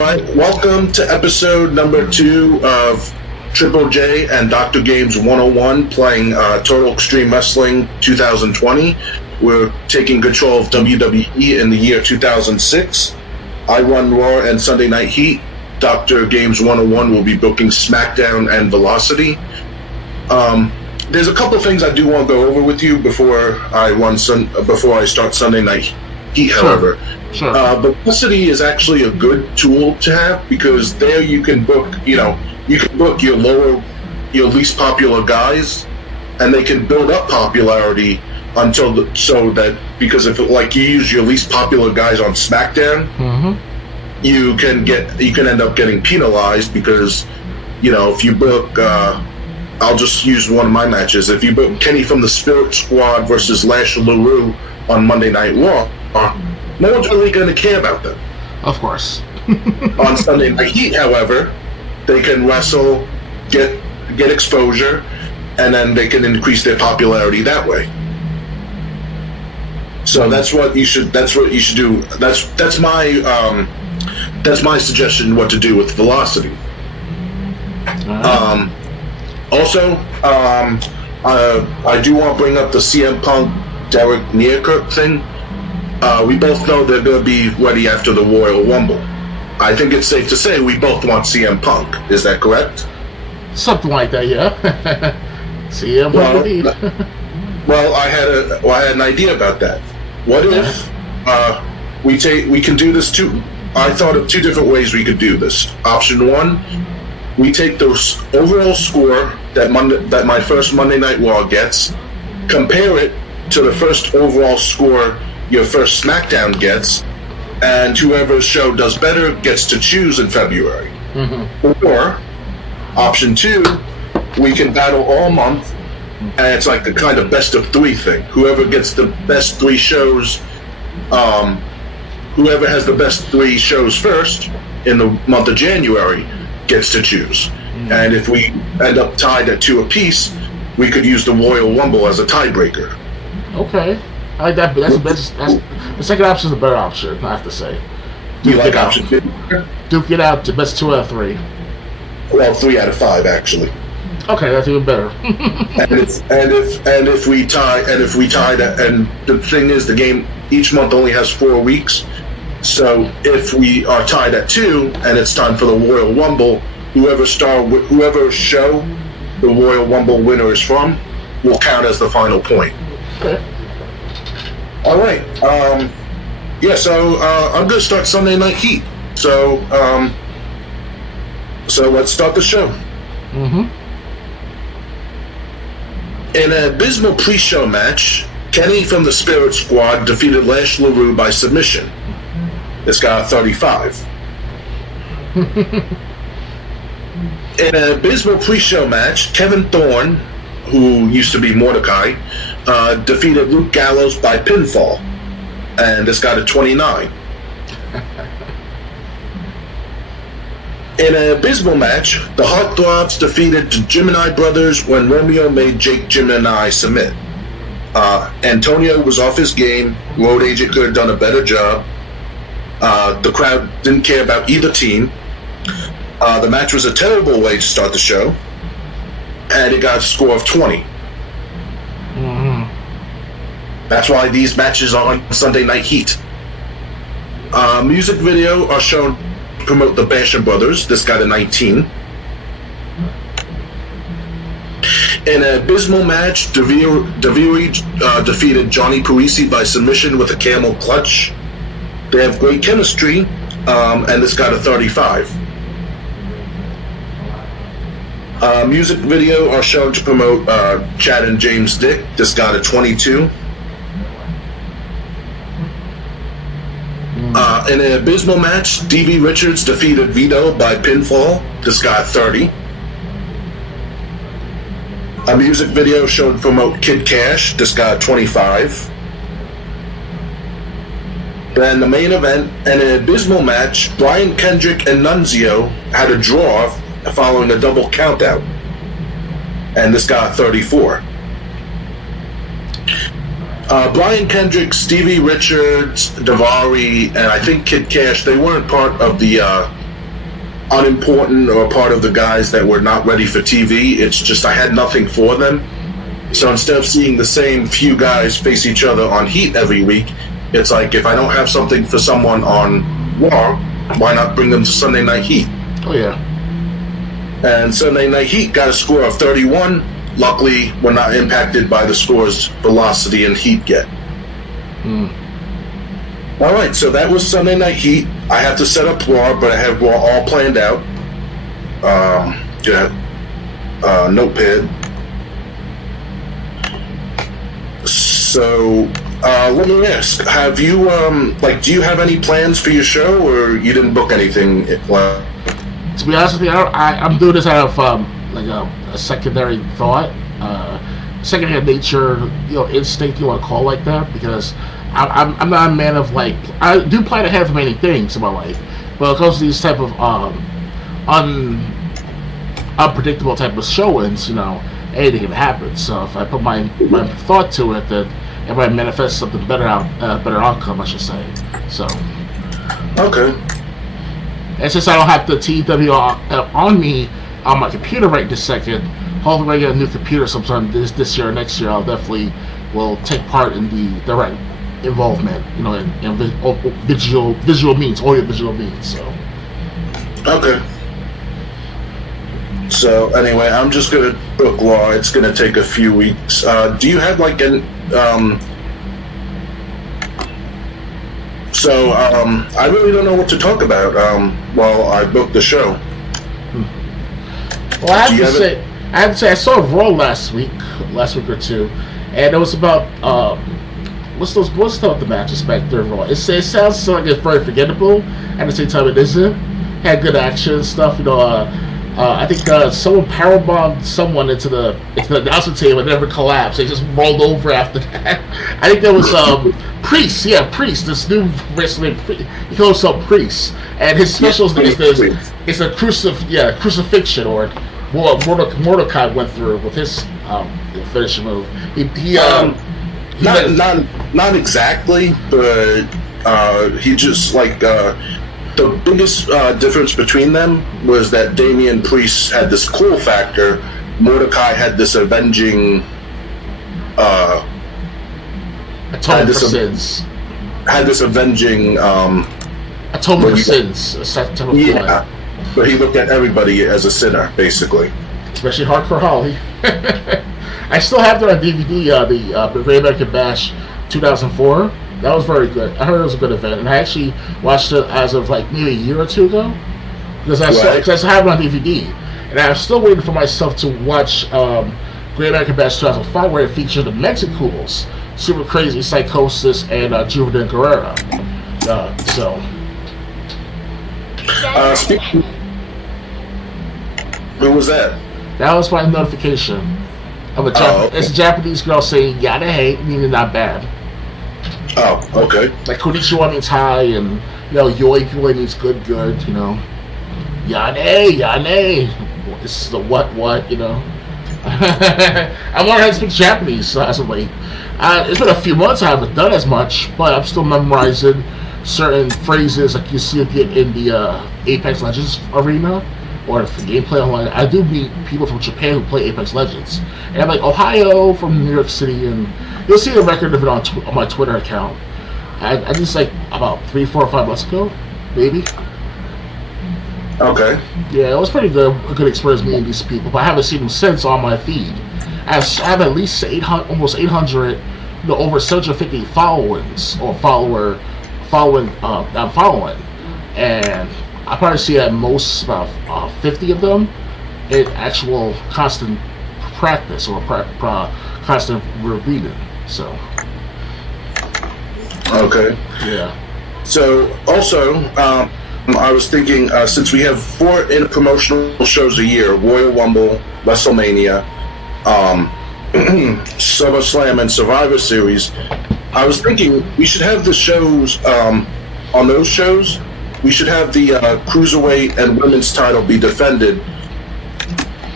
Right, welcome to episode number 2 of Triple J and Dr. Games 101 playing Total Extreme Wrestling 2020. We're taking control of WWE in the year 2006. I run Raw and Sunday Night Heat. Dr. Games 101 will be booking SmackDown and Velocity. There's a couple things I do want to go over with you before I start Sunday Night Heat, however. Sure. Velocity is actually a good tool to have because there you can book, you can book your least popular guys, and they can build up popularity because if you use your least popular guys on SmackDown, you can end up getting penalized because, if you book, I'll just use one of my matches. If you book Kenny from the Spirit Squad versus Lash LaRue on Monday Night Raw, no one's really going to care about them. Of course. On Sunday Night Heat, however, they can wrestle, get exposure, and then they can increase their popularity that way. So that's what you should do. That's my suggestion what to do with Velocity. Also, I do want to bring up the CM Punk Derek Nearkirk thing. We both know they're going to be ready after the Royal Rumble. I think it's safe to say we both want CM Punk. Is that correct? Something like that, yeah. CM Punk indeed. Well, I had an idea about that. What if we can do this too? I thought of two different ways we could do this. Option one, we take the overall score that my first Monday Night Raw gets, compare it to the first overall score your first SmackDown gets, and whoever's show does better gets to choose in February. Or, option two, we can battle all month, and it's like the kind of best of three thing. Whoever gets the best three shows, whoever has the best three shows first in the month of January gets to choose. And if we end up tied at 2 apiece, we could use the Royal Rumble as a tiebreaker. Okay. I like that, but the second option is a better option, I have to say. You like option 2? Duke it out to best 2 out of 3. Well, 3 out of 5 actually. Okay, that's even better. and if we tie that, and the thing is, the game each month only has 4 weeks. So if we are tied at 2 and it's time for the Royal Rumble, whoever show the Royal Rumble winner is from will count as the final point. Okay. All right. So I'm going to start Sunday Night Heat. So let's start the show. In an abysmal pre-show match, Kenny from the Spirit Squad defeated Lash LaRue by submission. This got a 35. In an abysmal pre-show match, Kevin Thorne, who used to be Mordecai, defeated Luke Gallows by pinfall, and this got a 29. In an abysmal match, the Heartthrobs defeated the Gemini Brothers when Romeo made Jake Gemini submit. Antonio was off his game. Road Agent could have done a better job. The crowd didn't care about either team. The match was a terrible way to start the show, and it got a score of 20. That's why these matches are on Sunday Night Heat. Music video are shown to promote the Basham Brothers. This got a 19. In an abysmal match, Daviri defeated Johnny Parisi by submission with a camel clutch. They have great chemistry, and this got a 35. Music video are shown to promote Chad and James Dick. This got a 22. In an abysmal match, D.B. Richards defeated Vito by pinfall. This got 30. A music video showed to promote Kid Cash. This got 25. Then the main event, in an abysmal match, Brian Kendrick and Nunzio had a draw following a double countout, and this got 34. Brian Kendrick, Stevie Richards, Davari, and I think Kid Cash, they weren't part of the unimportant or part of the guys that were not ready for TV. It's just I had nothing for them. So instead of seeing the same few guys face each other on Heat every week, it's like if I don't have something for someone on Raw, why not bring them to Sunday Night Heat? Oh yeah. And Sunday Night Heat got a score of 31. Luckily, we're not impacted by the score's velocity and heat get. All right, so that was Sunday Night Heat. I have to set up Raw, but I have Raw all planned out. Notepad. So, let me ask: have you do you have any plans for your show, or you didn't book anything? To be honest with you, I'm doing this out of a secondary thought, secondhand nature, instinct, you want to call it like that, because I'm not a man of I do plan ahead for many things in my life, but when it comes to these type of unpredictable type of showings, anything can happen. So if I put my thought to it, then it might manifest something better outcome, I should say. So okay. And since I don't have the TEW on me on my computer right this second, hopefully I get a new computer sometime this year or next year, I'll definitely will take part in the direct involvement, in visual means, audio visual means. So. Okay. So anyway, I'm just gonna book Raw. It's gonna take a few weeks. Do you have So I really don't know what to talk about while I book the show. Well, I have to say I saw Raw last week or two, and it was about what's the match aspect during Raw. It sounds like it's very forgettable. At the same time, it isn't. Had good action and stuff. I think someone powerbombed someone into the announcement table and never collapsed. They just rolled over after that. I think there was Priest. Yeah, Priest. This new wrestler. He calls himself Priest, and his specials is a crucifixion, or what Mordecai went through with his finishing move. Not exactly, but he just the biggest difference between them was that Damian Priest had this cool factor. Mordecai had this avenging. Atonement for sins. Had this avenging. Atonement for sins. Yeah, but he looked at everybody as a sinner, basically. Especially Hardcore Holly. I still have that on DVD. The Great American Bash 2004. That was very good. I heard it was a good event, and I actually watched it as of maybe a year or two ago, because I have it on DVD, and I'm still waiting for myself to watch Great American Bash 2005, where it featured the Mexicools, Super Crazy, Psychosis, and Juvenile Guerrera. Who was that? That was my notification of it's a Japanese girl saying "yada hey," meaning not bad. Oh, okay. Like konnichiwa means hi, and yoi means good, yane. This is the what, I'm learning how to speak Japanese as of late. It's been a few months I haven't done as much, but I'm still memorizing certain phrases like you see in the Apex Legends arena or the gameplay online. I do meet people from Japan who play Apex Legends, and I'm like Ohio from New York City, and you'll see a record of it on my Twitter account. I just about 3, 4, or 5 months ago, maybe. Okay. Yeah, it was pretty good. A good experience meeting these people, but I haven't seen them since on my feed. I have at least 800, almost 800, over 750 followers or following. I'm following, and I probably see at most about 50 of them in actual constant practice or constant reading. So. Okay. Yeah. So also, I was thinking since we have 4 promotional shows a year: Royal Rumble, WrestleMania, SummerSlam, and Survivor Series. I was thinking we should have the shows on those shows. We should have the cruiserweight and women's title be defended,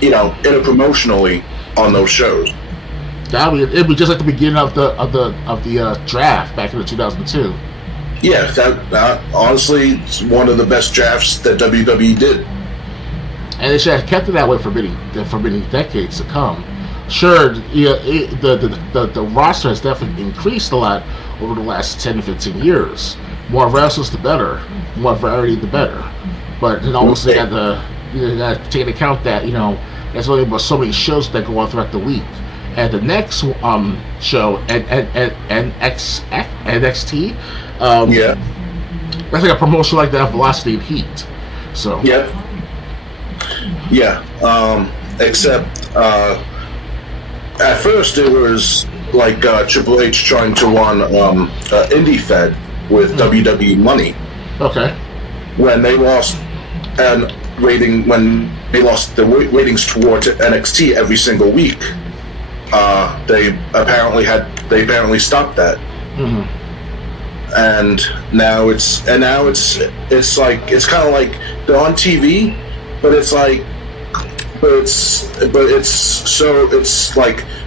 interpromotionally on those shows. It'd be just like the beginning of the draft back in 2002. Yeah, that honestly is one of the best drafts that WWE did. and they should have kept it that way for many decades to come. Sure, yeah, the roster has definitely increased a lot over the last 10 to 15 years. More wrestlers, the better. More variety, the better. But then also you got to take into account that there's only about so many shows that go on throughout the week. And the next show, NXT, that's like a promotion like that, Velocity and Heat. So except at first it was like Triple H trying to run indie Fed with WWE money. Okay. When they lost the ratings towards NXT every single week, they apparently stopped that. Mm-hmm. And now it's kind of like they're on TV, but it's like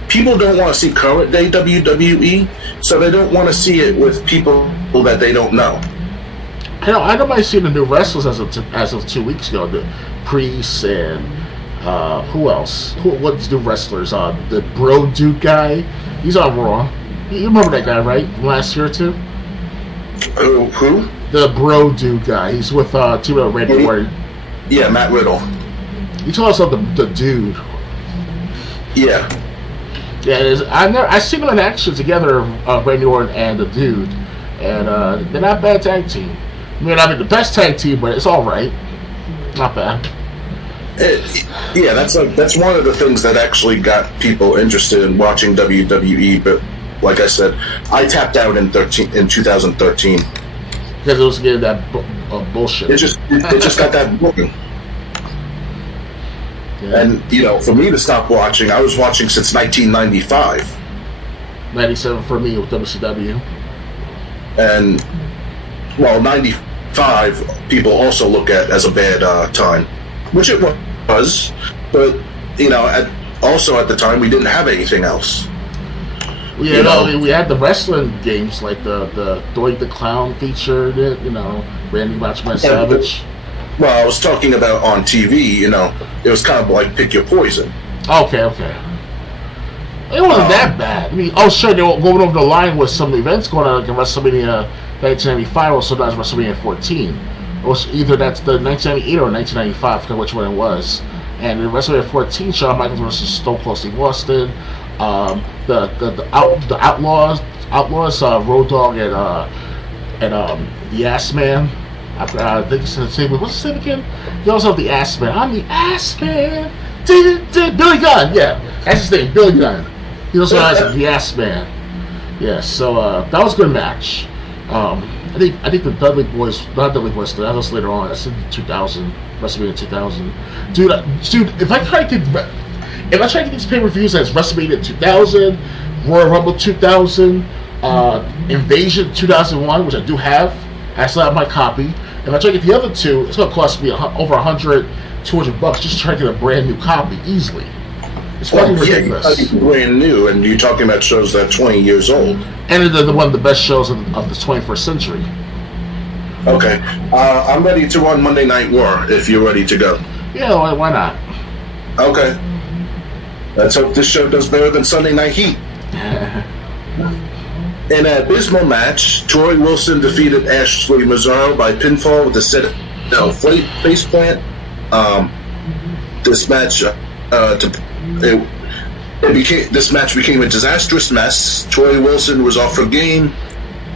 people don't want to see current day WWE, so they don't want to see it with people that they don't know. I don't mind seeing the new wrestlers as of 2 weeks ago. The Priest and who else? What's the wrestlers? The Bro Dude guy. He's on Raw. You remember that guy, right? From last year or two. Who? The Bro Dude guy. He's with Team Randy Orton. Yeah, Matt Riddle. You told us about the dude. Yeah. Yeah, I've seen them in action together, Randy Orton and the dude, and they're not a bad tag team. I mean, the best tag team, but it's all right. Not bad. That's one of the things that actually got people interested in watching WWE. But like I said, I tapped out in 2013 because it was getting that bullshit. It just got that boring. Yeah. And for me to stop watching, I was watching since 1995. 97 for me with WCW. And 95 people also look at as a bad time, which it was. But also at the time we didn't have anything else. We had the wrestling games like the Doink the Clown featured it. Randy Watchman Savage. Well, I was talking about on TV, it was kind of like pick your poison. Okay. It wasn't that bad. I mean, sure, they were going over the line with some events going on like in WrestleMania 1995 or sometimes WrestleMania 14. It was either that's the 1998 or 1995, I forget which one it was. And in WrestleMania 14, Shawn Michaels versus Stone Cold Steve Austin, the Outlaws, Road Dogg and the Ass Man. I think it's the same. What's his name again? You also have the Ass Man. I'm the Ass Man. Billy Gunn. Yeah, that's his name. Billy Gunn. He also has the Ass Man. Yeah. So that was a good match. I think the Dudley Boys, not Dudley Boys, that was later on. That's in 2000, WrestleMania 2000. Dude, if I try to get these pay-per-views as WrestleMania 2000, Royal Rumble 2000, Invasion 2001, which I do have. I still have my copy. If I try to get the other two, it's going to cost me over $100, $200 just to try to get a brand new copy easily. It's fucking ridiculous. Yeah, brand new, and you're talking about shows that are 20 years old. And they're one of the best shows of the 21st century. Okay. I'm ready to run Monday Night War if you're ready to go. Yeah, why not? Okay. Let's hope this show does better than Sunday Night Heat. In an abysmal match, Troy Wilson defeated Ashley Mazzaro by pinfall with a set face plant. This match became a disastrous mess. Troy Wilson was off for game.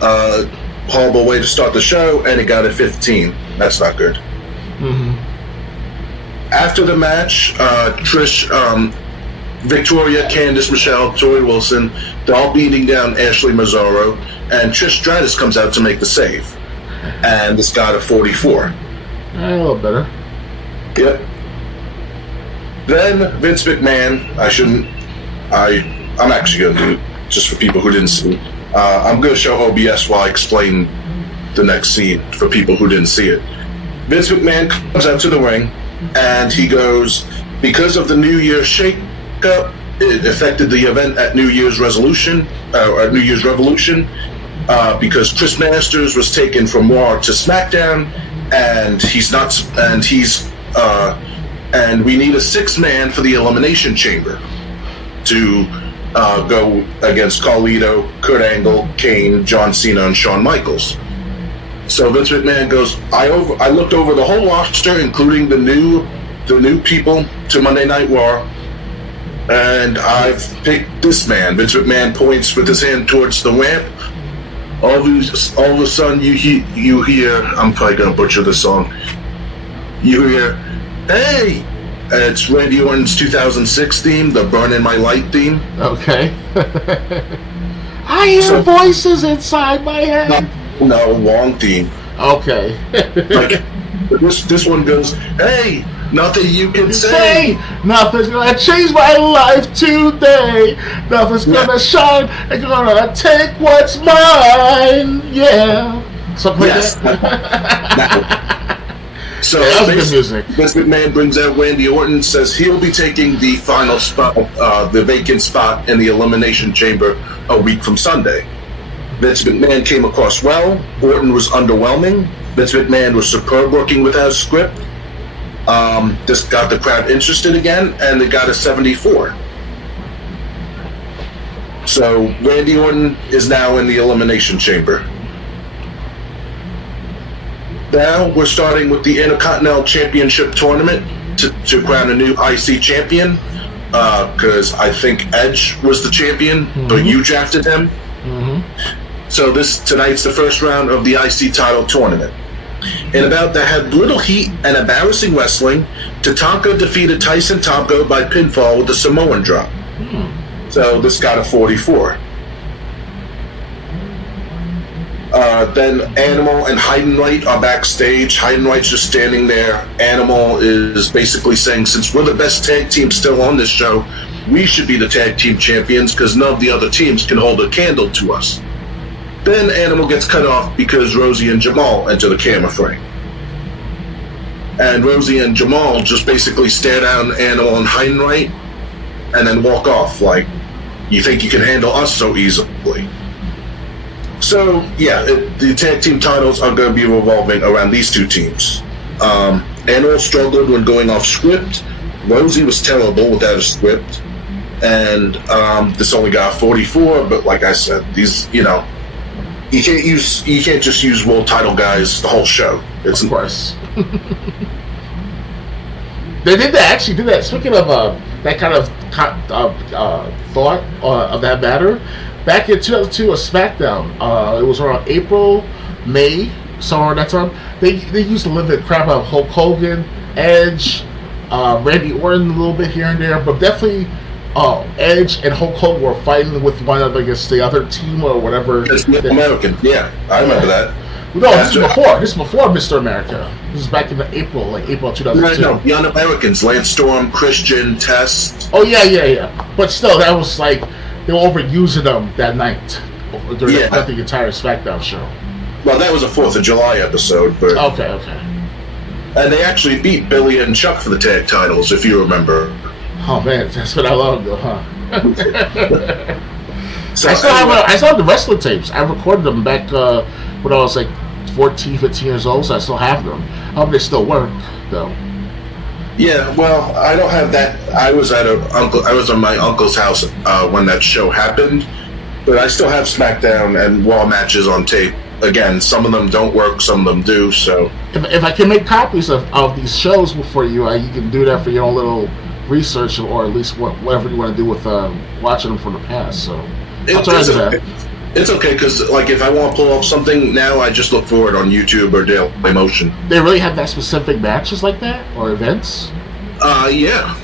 Horrible way to start the show, and it got a 15. That's not good. Mm-hmm. After the match, Trish, Victoria, Candice, Michelle, Troy Wilson, they're all beating down Ashley Mazzaro, and Trish Stratus comes out to make the save. And it's got a 44. A little better. Yep. Then Vince McMahon, I'm actually going to do it just for people who didn't see. I'm going to show OBS while I explain the next scene for people who didn't see it. Vince McMahon comes out to the ring, and he goes, because of the New Year's shake-up, it affected the event at New Year's Revolution, because Chris Masters was taken from Raw to SmackDown, and he's and we need a 6-man for the Elimination Chamber to go against Carlito, Kurt Angle, Kane, John Cena, and Shawn Michaels. So Vince McMahon goes, I looked over the whole roster, including the new people to Monday Night Raw, and I've picked this man. Vince McMahon points with his hand towards the ramp. All of a sudden, you hear, I'm probably going to butcher the song, you hear, hey! And it's Randy Orton's 2006 theme, the Burn in My Light theme. Okay. I hear voices inside my head. No, long theme. Okay. Like, this one goes, hey, nothing you can say. Nothing's gonna change my life today. Nothing's gonna shine. It's gonna take what's mine. Yeah. Something like that. So that was good music. Vince McMahon brings out Randy Orton, says he'll be taking the final spot, the vacant spot in the Elimination Chamber a week from Sunday. Vince McMahon came across well. Orton was underwhelming. Vince McMahon was superb working without a script. This got the crowd interested again, and they got a 74. So Randy Orton is now in the Elimination Chamber. Now we're starting with the Intercontinental Championship Tournament to crown a new IC champion, because I think Edge was the champion, but you drafted him. So tonight's the first round of the IC title tournament. In a bout that had little heat and embarrassing wrestling, Tatanka defeated Tyson Tomko by pinfall with a Samoan drop. So this got a 44. Then Animal and Heidenreich are backstage. Heidenreich's just standing there. Animal is basically saying, since we're the best tag team still on this show, we should be the tag team champions because none of the other teams can hold a candle to us. Then Animal gets cut off because Rosie and Jamal enter the camera frame. And Rosie and Jamal just basically stare down Animal and Heidenreich and then walk off like, you think you can handle us so easily. So, yeah, the tag team titles are going to be revolving around these two teams. Animal struggled when going off script. Rosie was terrible without a script. And this only got 44, but like I said, these, you can't just use world title guys the whole show. Of course. They actually did that. Speaking of that kind of thought of that matter, back in 2002, a SmackDown, it was around April, May, somewhere that time. They used to live the crap out of Hulk Hogan, Edge, Randy Orton a little bit here and there, but definitely Edge and Hulk Hogan were fighting with one another against the other team or whatever. It's American, yeah, I remember that. No, this is before Mr. America. This is back in April 2002. No, Young Americans, Lance Storm, Christian, Test. Oh, yeah. But still, that was like, they were overusing them that night during the entire SmackDown show. Well, that was a 4th of July episode, but... Okay. And they actually beat Billy and Chuck for the tag titles, if you remember. Oh, man, that's been how long ago, huh? So I still have the wrestling tapes. I recorded them back when I was like 14, 15 years old, so I still have them. I hope they still work, though. Yeah, well, I don't have that. I was at my uncle's house when that show happened, but I still have SmackDown and Raw matches on tape. Again, some of them don't work, some of them do. So if I can make copies of these shows for you, you can do that for your own little research, or at least whatever you want to do with watching them from the past. So I'll try to do that. It's okay, because like if I want to pull up something now, I just look for it on YouTube or Daily Motion. They really have that specific matches like that or events? Yeah.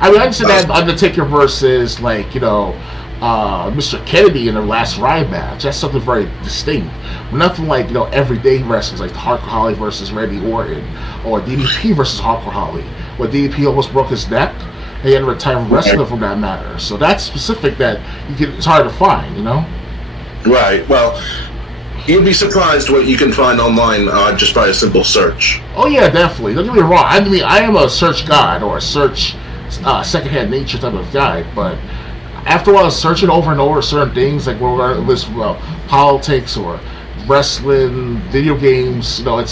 I mean, I understand that Undertaker versus Mr. Kennedy in their last Ride match. That's something very distinct. Nothing like everyday wrestlers like Hardcore Holly versus Randy Orton or DDP versus Hardcore Holly, where DDP almost broke his neck. He had to retire from wrestling from that matter. So that's specific that it's hard to find, Right. Well, you'd be surprised what you can find online just by a simple search. Oh yeah, definitely. Don't get me wrong. I mean, I am a search god or a search secondhand nature type of guy, but after a while, searching over and over certain things like politics or wrestling, video games, you only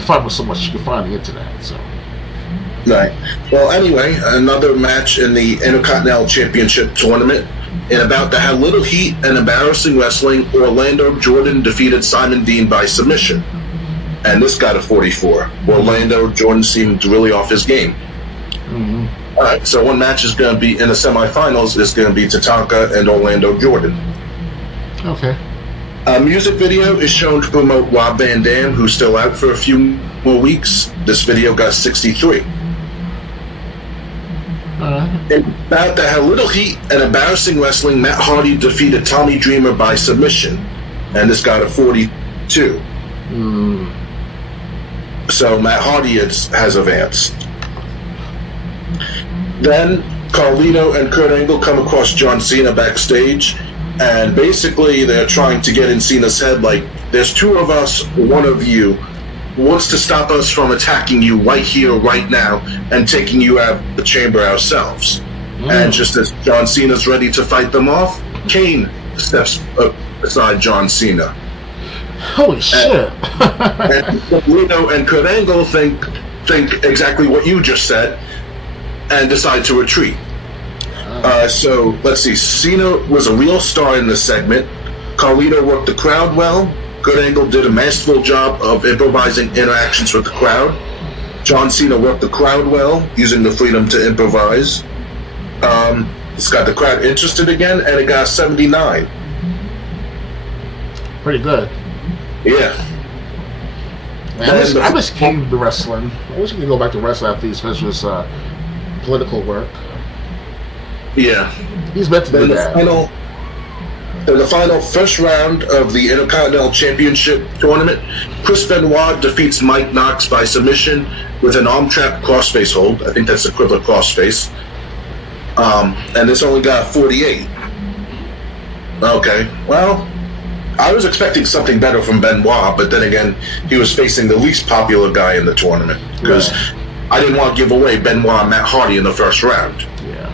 find so much you can find on the internet. So Right. Well, anyway, another match in the Intercontinental Championship tournament. In about to have little heat and embarrassing wrestling, Orlando Jordan defeated Simon Dean by submission. And this got a 44. Orlando Jordan seemed really off his game. Mm-hmm. All right, so one match is going to be in the semifinals is going to be Tatanka and Orlando Jordan. Okay. A music video is shown to promote Rob Van Dam, who's still out for a few more weeks. This video got 63. In about to have little heat and embarrassing wrestling, Matt Hardy defeated Tommy Dreamer by submission. And this got a 42. So Matt Hardy has advanced. Then Carlito and Kurt Angle come across John Cena backstage, and basically they're trying to get in Cena's head like, there's two of us, one of you. Wants to stop us from attacking you right here, right now, and taking you out of the chamber ourselves. And just as John Cena's ready to fight them off, Kane steps up beside John Cena. Holy shit! And Lino and Kurt Angle think exactly what you just said, and decide to retreat. So let's see. Cena was a real star in this segment. Carlito worked the crowd well. Kurt Angle did a masterful job of improvising interactions with the crowd. John Cena worked the crowd well, using the freedom to improvise. It's got the crowd interested again, and it got 79. Pretty good. Yeah. Man, I miss King the wrestling. I wish he could go back to wrestling after he finished his political work. Yeah. He's meant to do that. In the final first round of the Intercontinental Championship tournament, Chris Benoit defeats Mike Knox by submission with an arm trap crossface hold. I think that's the Crippler crossface. And this only got 48. Okay, well, I was expecting something better from Benoit, but then again, he was facing the least popular guy in the tournament because I didn't want to give away Benoit and Matt Hardy in the first round. Yeah.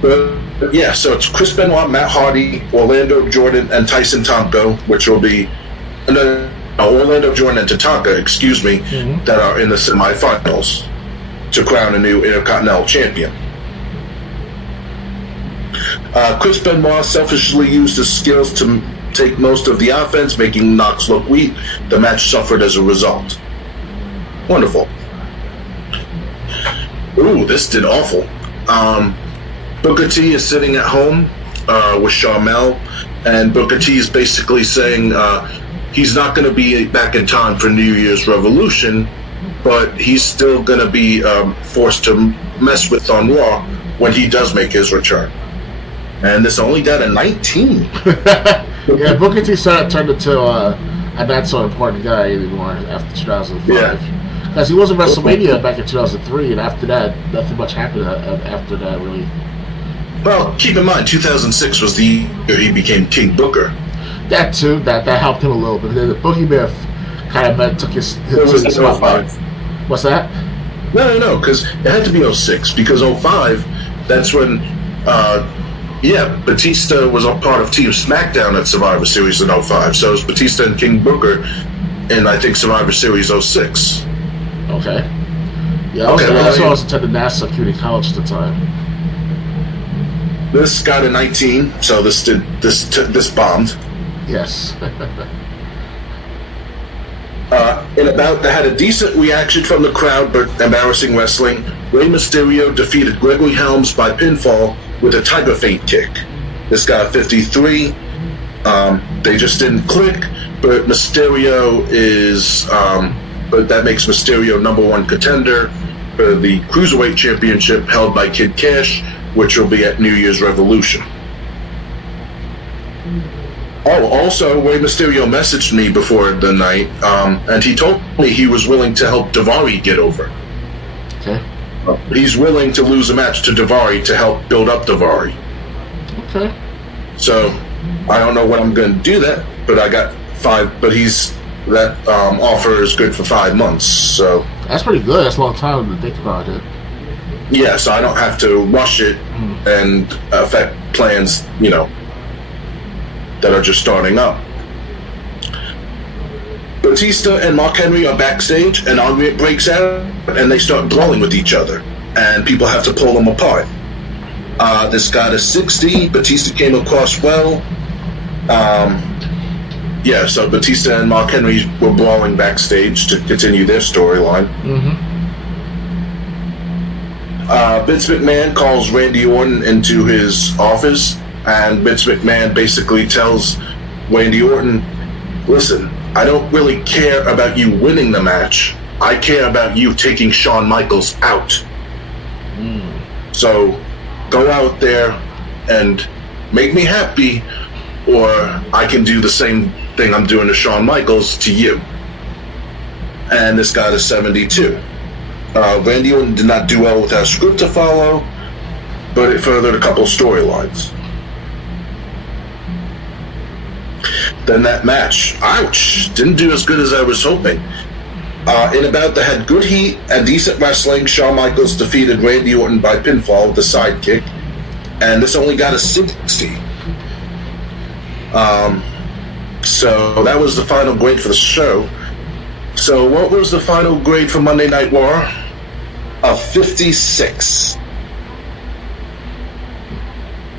But yeah, so it's Chris Benoit, Matt Hardy, Orlando Jordan, and Tyson Tomko, which will be Orlando Jordan and Tatanka, that are in the semifinals to crown a new Intercontinental Champion. Chris Benoit selfishly used his skills to take most of the offense, making Knox look weak. The match suffered as a result. Wonderful. Ooh, this did awful. Booker T is sitting at home with Sharmell, and Booker T is basically saying he's not going to be back in time for New Year's Revolution, but he's still going to be forced to mess with on Raw when he does make his return. And this only got a 19. Yeah, Booker T turned into a not so important guy anymore after 2005. Yeah. Because he was in WrestleMania back in 2003, and after that, nothing much happened after that, really. Well, keep in mind, 2006 was the year he became King Booker. That too, that helped him a little bit. The Boogie Myth kind of took his spotlight. What's that? No, because it had to be 06, because 05, that's when, Batista was a part of Team SmackDown at Survivor Series in 05, so it was Batista and King Booker in, I think, Survivor Series 06. Okay. Yeah, I was attending NASA Community College at the time. This got a 19, so this bombed. Yes. In about that had a decent reaction from the crowd, but embarrassing wrestling. Rey Mysterio defeated Gregory Helms by pinfall with a Tiger Feint kick. This got a 53. They just didn't click, but Mysterio is, but that makes Mysterio #1 contender for the Cruiserweight Championship held by Kid Cash, which will be at New Year's Revolution. Oh, also, Rey Mysterio messaged me before the night, and he told me he was willing to help Daivari get over. Okay. He's willing to lose a match to Daivari to help build up Daivari. Okay. So, I don't know when I'm going to do that, but I got 5, but that offer is good for 5 months, so. That's pretty good. That's a long time to think about it. Yeah, so I don't have to rush it and affect plans, that are just starting up. But Batista and Mark Henry are backstage, an argument breaks out, and they start brawling with each other, and people have to pull them apart. This got a 60. Batista came across well. So Batista and Mark Henry were brawling backstage to continue their storyline. Vince McMahon calls Randy Orton into his office, and Vince McMahon basically tells Randy Orton, listen, I don't really care about you winning the match. I care about you taking Shawn Michaels out. So go out there and make me happy, or I can do the same thing I'm doing to Shawn Michaels to you. And this got a 72. Randy Orton did not do well with our script to follow, but it furthered a couple storylines. Then that match, ouch, didn't do as good as I was hoping. In a bout that had good heat and decent wrestling, Shawn Michaels defeated Randy Orton by pinfall with a sidekick, and this only got a 60. So that was the final grade for the show. So what was the final grade for Monday Night Raw? A 56.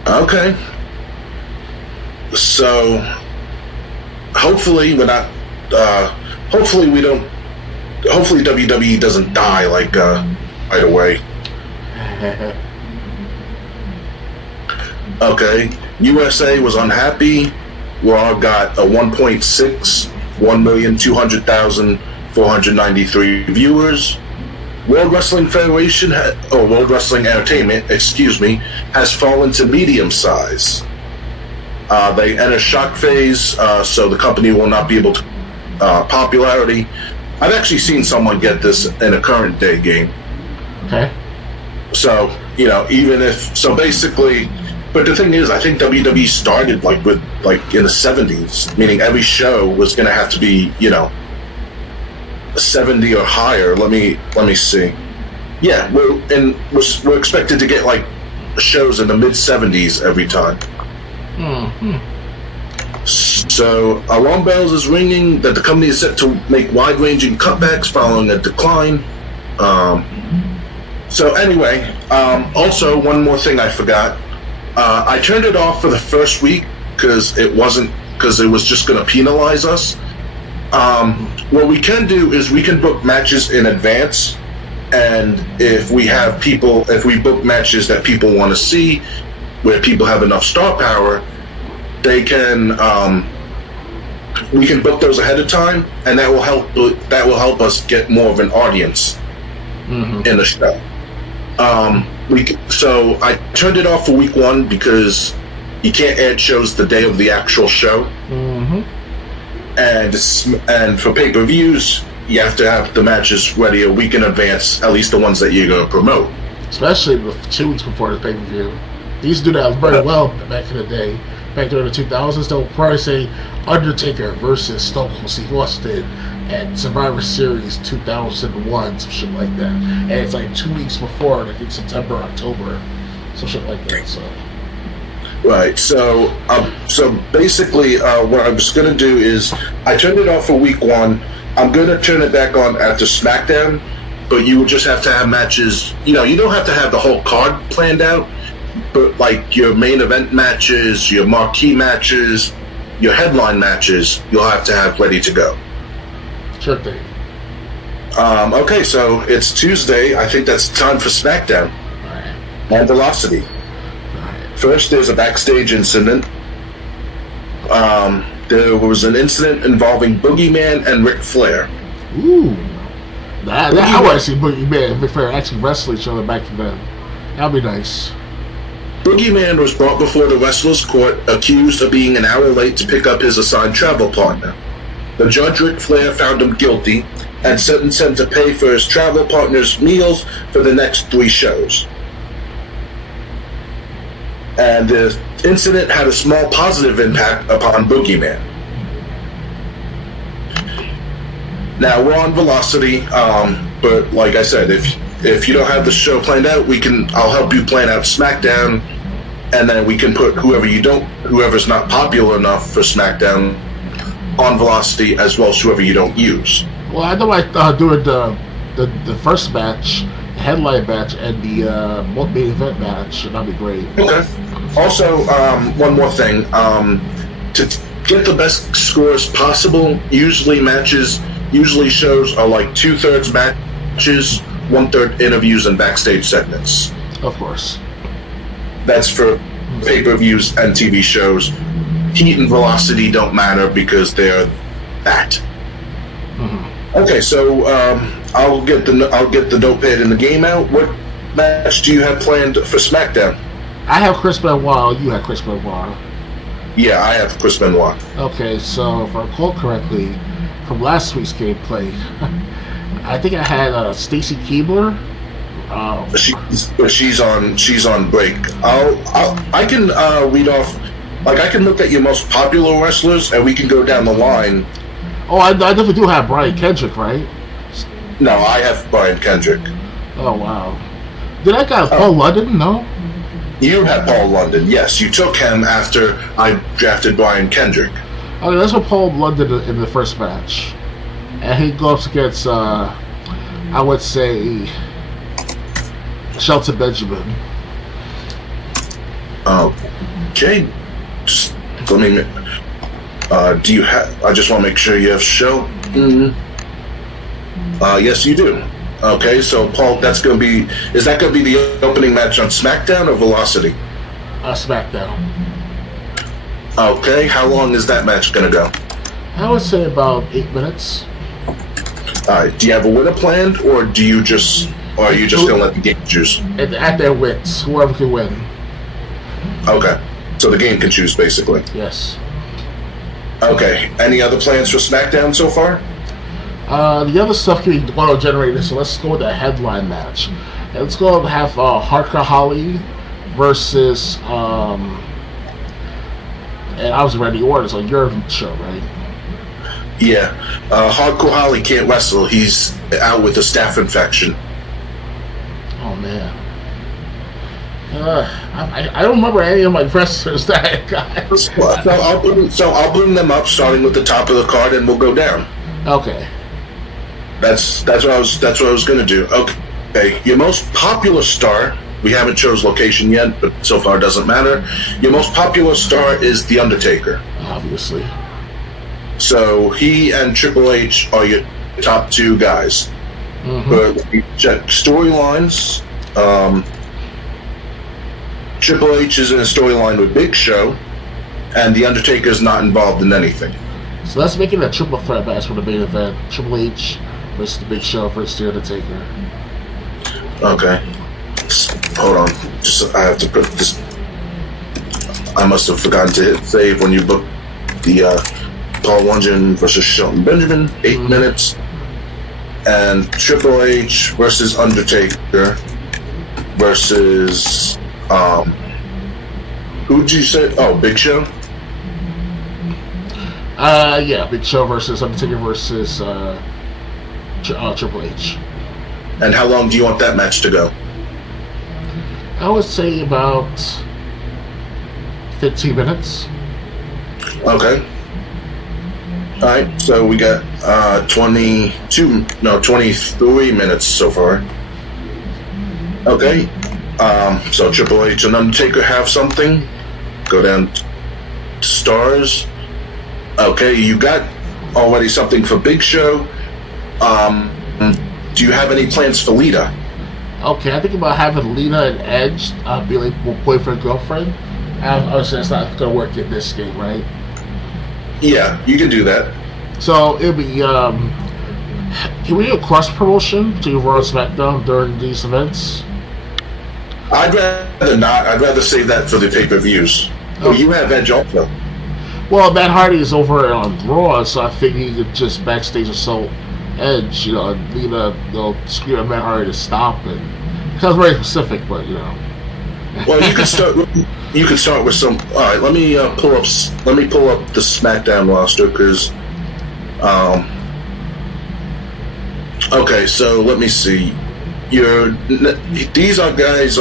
Okay. So hopefully we're not. Hopefully we don't. Hopefully WWE doesn't die like right away. Okay. USA was unhappy. Raw got a 1.6, 1,200,493 viewers. World Wrestling Federation, World Wrestling Entertainment, has fallen to medium size. They enter shock phase, so the company will not be able to popularity. I've actually seen someone get this in a current day game. Okay. So, basically, but the thing is, I think WWE started in the 70s, meaning every show was going to have to be, 70 or higher. Let me see. Yeah, we're expected to get shows in the mid 70s every time. So alarm bells is ringing that the company is set to make wide-ranging cutbacks following a decline. So anyway, also one more thing I forgot. I turned it off for the first week because it was just going to penalize us. What we can do is we can book matches in advance, and if we book matches that people want to see, where people have enough star power, we can book those ahead of time, and that will help us get more of an audience in the show. So I turned it off for week 1 because you can't add shows the day of the actual show. And for pay-per-views, you have to have the matches ready a week in advance, at least the ones that you're going to promote. Especially with 2 weeks before the pay-per-view. They used to do that very well back in the day. Back during the 2000s, they'll probably say Undertaker versus Stone Cold Steve Austin at Survivor Series 2001, some shit like that. And it's 2 weeks before, I think September, October, some shit like that. So. Right. So basically, what I was going to do is I turned it off for week 1. I'm going to turn it back on after SmackDown, but you will just have to have matches. You don't have to have the whole card planned out, but your main event matches, your marquee matches, your headline matches, you'll have to have ready to go. Sure thing. Okay, so it's Tuesday. I think that's time for SmackDown. All right. And Velocity. First, there's a backstage incident. There was an incident involving Boogeyman and Ric Flair. Ooh. I want to see Boogeyman and Ric Flair actually wrestle each other back to then. That'd be nice. Boogeyman was brought before the wrestlers' court, accused of being an hour late to pick up his assigned travel partner. The judge, Ric Flair, found him guilty and sentenced him to pay for his travel partner's meals for the next 3 shows. And the incident had a small positive impact upon Boogeyman. Now we're on Velocity, but like I said, if you don't have the show planned out, I'll help you plan out SmackDown, and then we can put whoever's not popular enough for SmackDown, on Velocity as well as whoever you don't use. Well, I know doing the first match, the headline match, and the main event match. That'd be great. Okay. Also, one more thing. To get the best scores possible, usually shows are like 2/3 matches, 1/3 interviews and backstage segments. Of course. That's for pay-per-views and TV shows. Heat and Velocity don't matter because they're that. Mm-hmm. Okay, so I'll get the notepad and the game out. What match do you have planned for SmackDown? I have Chris Benoit. You have Chris Benoit. Yeah, I have Chris Benoit. Okay, so if I recall correctly, from last week's gameplay, I think I had Stacy Keibler. She's on break. I can read off. Like, I can look at your most popular wrestlers, and we can go down the line. Oh, I definitely do have Brian Kendrick, right? No, I have Brian Kendrick. Oh, wow. Did I got Paul London? No? You had Paul London, yes. You took him after I drafted Brian Kendrick. Okay, that's what Paul London in the first match. And he goes against, I would say, Shelton Benjamin. Okay. Just let me. Do you have? I just want to make sure you have show. Mm-hmm. Yes, you do. Okay, so Paul, that's going to be. Is that going to be the opening match on SmackDown or Velocity? SmackDown. Okay, how long is that match going to go? I would say about 8 minutes. All right. Do you have a winner planned, or are you just going to let the game choose? At their wits, whoever can win. Okay. So the game can choose, basically. Yes. Okay. Any other plans for SmackDown so far? The other stuff can be auto-generated, so let's go with the headline match. And let's go and have Harker Holly versus, and I was Randy Orton on your show, right? Yeah. Hardcore Holly can't wrestle. He's out with a staph infection. Oh, man. I don't remember any of my wrestlers that I got. So I'll bring them up, starting with the top of the card, and we'll go down. Okay. That's what I was going to do. Okay. Your most popular star. We haven't chose location yet, but so far it doesn't matter. Your most popular star is The Undertaker. Obviously. So he and Triple H are your top two guys. Mm-hmm. But we check storylines. Triple H is in a storyline with Big Show, and The Undertaker's not involved in anything. So let's make it a triple threat match for the main event. Triple H versus the Big Show versus The Undertaker. Okay. Hold on. I have to put this. I must have forgotten to hit save when you booked the Paul London versus Shelton Benjamin, 8 minutes. And Triple H versus Undertaker versus who'd you say? Oh, Big Show? Yeah, Big Show versus Undertaker versus Triple H. And how long do you want that match to go? I would say about 15 minutes. Okay. Alright, so we got 23 minutes so far. Okay. So Triple H and Undertaker have something. Go down to stars. Okay, you got already something for Big Show. Do you have any plans for Lita? Okay, I think about having Lita and Edge be like boyfriend girlfriend. Obviously, that's not gonna work in this game, right? Yeah, you can do that. So it'll be. Can we do a cross promotion to Raw and SmackDown during these events? I'd rather not. I'd rather save that for the pay-per-views. Oh, you have Edge also. Well, Matt Hardy is over on Raw, so I think he could just backstage assault Edge, and Lita, they'll scream at Matt Hardy to stop it. Sounds very specific, but Well, you can start. You can start with some. All right, let me pull up. Let me pull up the SmackDown roster because. Okay, so let me see. These are guys.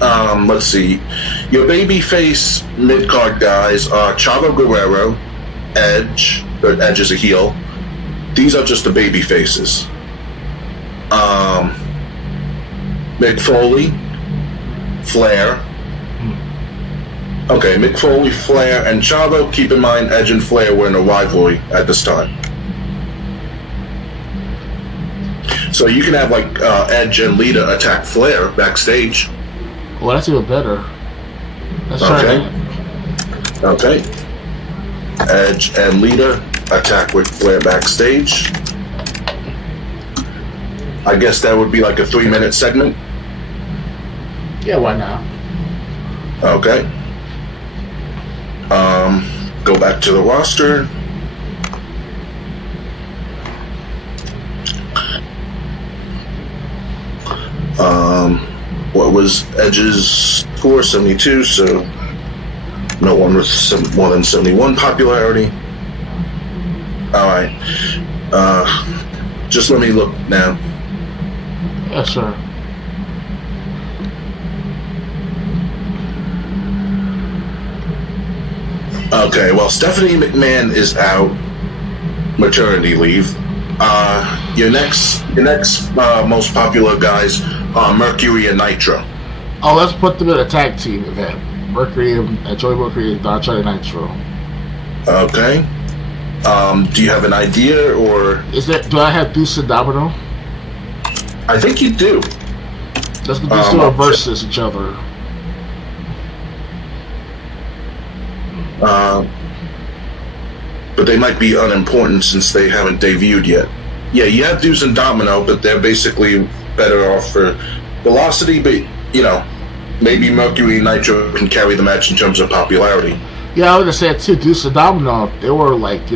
Let's see. Your babyface mid card guys are Chavo Guerrero, Edge. Edge is a heel. These are just the baby faces. Mick Foley, Flair. Okay, Mick Foley, Flair, and Chavo. Keep in mind, Edge and Flair were in a rivalry at this time. So you can have like Edge and Lita attack Flair backstage. Well, that's even better. Let's try that. Okay. Edge and Lita attack with Flair backstage. I guess that would be like a 3-minute segment. Yeah, why not? Okay. Go back to the roster. What was Edge's score? 72, so no one with more than 71 popularity. Alright. Just let me look now. Yeah, sure. Okay, well, Stephanie McMahon is out, maternity leave. Your next most popular guys are Mercury and Nitro. Oh, let's put them in a tag team event. Mercury and Joey Mercury and Don Charlie Nitro. Okay. Do you have an idea, or Do I have Deuce and Domino? I think you do. Let's do two versus each other. But they might be unimportant since they haven't debuted yet. Yeah, you have Deuce and Domino, but they're basically better off for velocity. But maybe Mercury and Nitro can carry the match in terms of popularity. Yeah, I would have said too. Deuce and Domino, they were like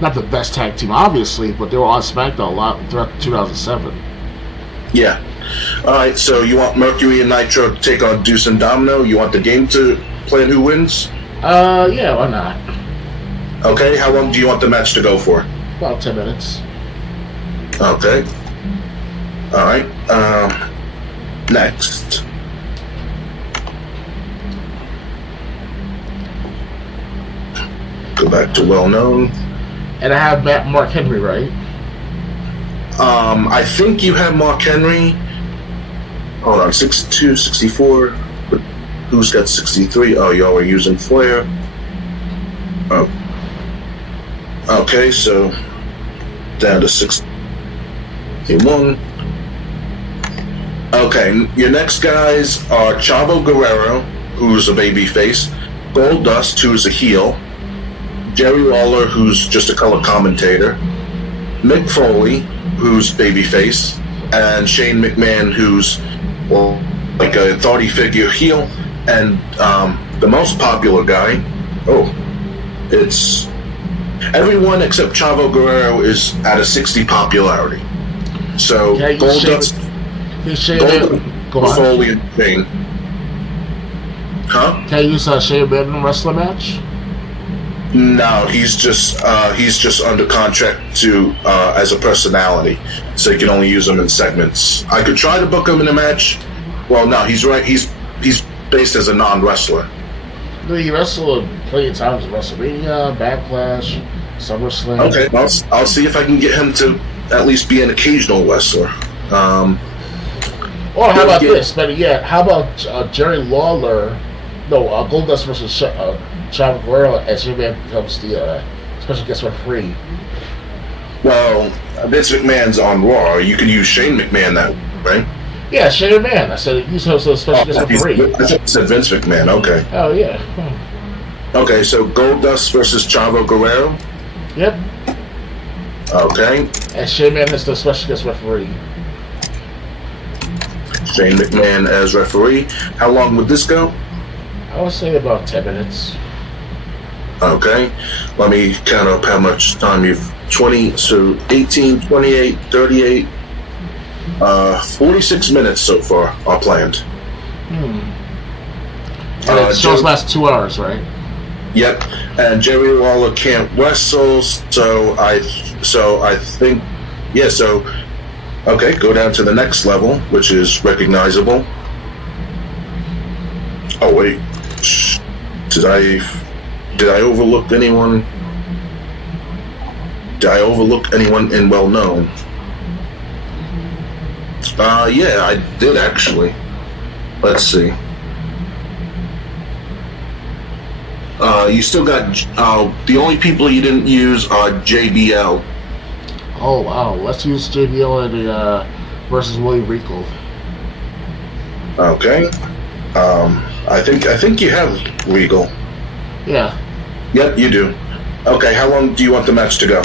not the best tag team, obviously, but they were on SmackDown a lot throughout 2007. Yeah. All right. So you want Mercury and Nitro to take on Deuce and Domino? You want the game to plan who wins? Yeah, why not? Okay, how long do you want the match to go for? About 10 minutes. Okay. Alright, next. Go back to well-known. And I have Mark Henry, right? I think you have Mark Henry. Hold on, 62, 64. Who's got 63? Oh, y'all are using Flair. Oh. Okay, so down to 61. Okay, your next guys are Chavo Guerrero, who's a babyface, Goldust, who's a heel, Jerry Lawler, who's just a color commentator, Mick Foley, who's babyface, and Shane McMahon, who's like a authority figure heel, and the most popular guy. It's everyone except Chavo Guerrero is at a 60 popularity. So Goldust, Foley, and Shane. Huh? Can I use Shane McMahon in a wrestling match? No, he's just under contract to as a personality, so you can only use him in segments. I could try to book him in a match. Well, no, he's right. He's based as a non-wrestler. He wrestled plenty of times at WrestleMania, Backlash, SummerSlam. Okay, I'll see if I can get him to at least be an occasional wrestler. Or how about this? Better yet, how about Jerry Lawler? No, Goldust versus Chavo Guerrero as Shane McMahon becomes the special guest referee. Well, Vince McMahon's on Raw. You can use Shane McMahon that way, right? Yeah, Shane McMahon. I said he's also a special guest referee. I thought you said Vince McMahon. Okay. Oh yeah. Okay, so Goldust versus Chavo Guerrero. Yep. Okay. And Shane McMahon is the special guest referee. Shane McMahon as referee. How long would this go? I would say about 10 minutes. Okay. Let me count up how much time you've... 20, so 18, 28, 38... 46 minutes so far are planned. And the shows last 2 hours, right? Yep. And Jerry Lawler can't wrestle, so I think... Yeah, so... Okay, go down to the next level, which is recognizable. Oh, wait. Did I overlook anyone? Did I overlook anyone in well known? Yeah, I did actually. Let's see. You still got the only people you didn't use are JBL. Oh wow, let's use JBL in the versus William Regal. Okay. I think you have Regal. Yeah. Yep, you do. Okay, how long do you want the match to go?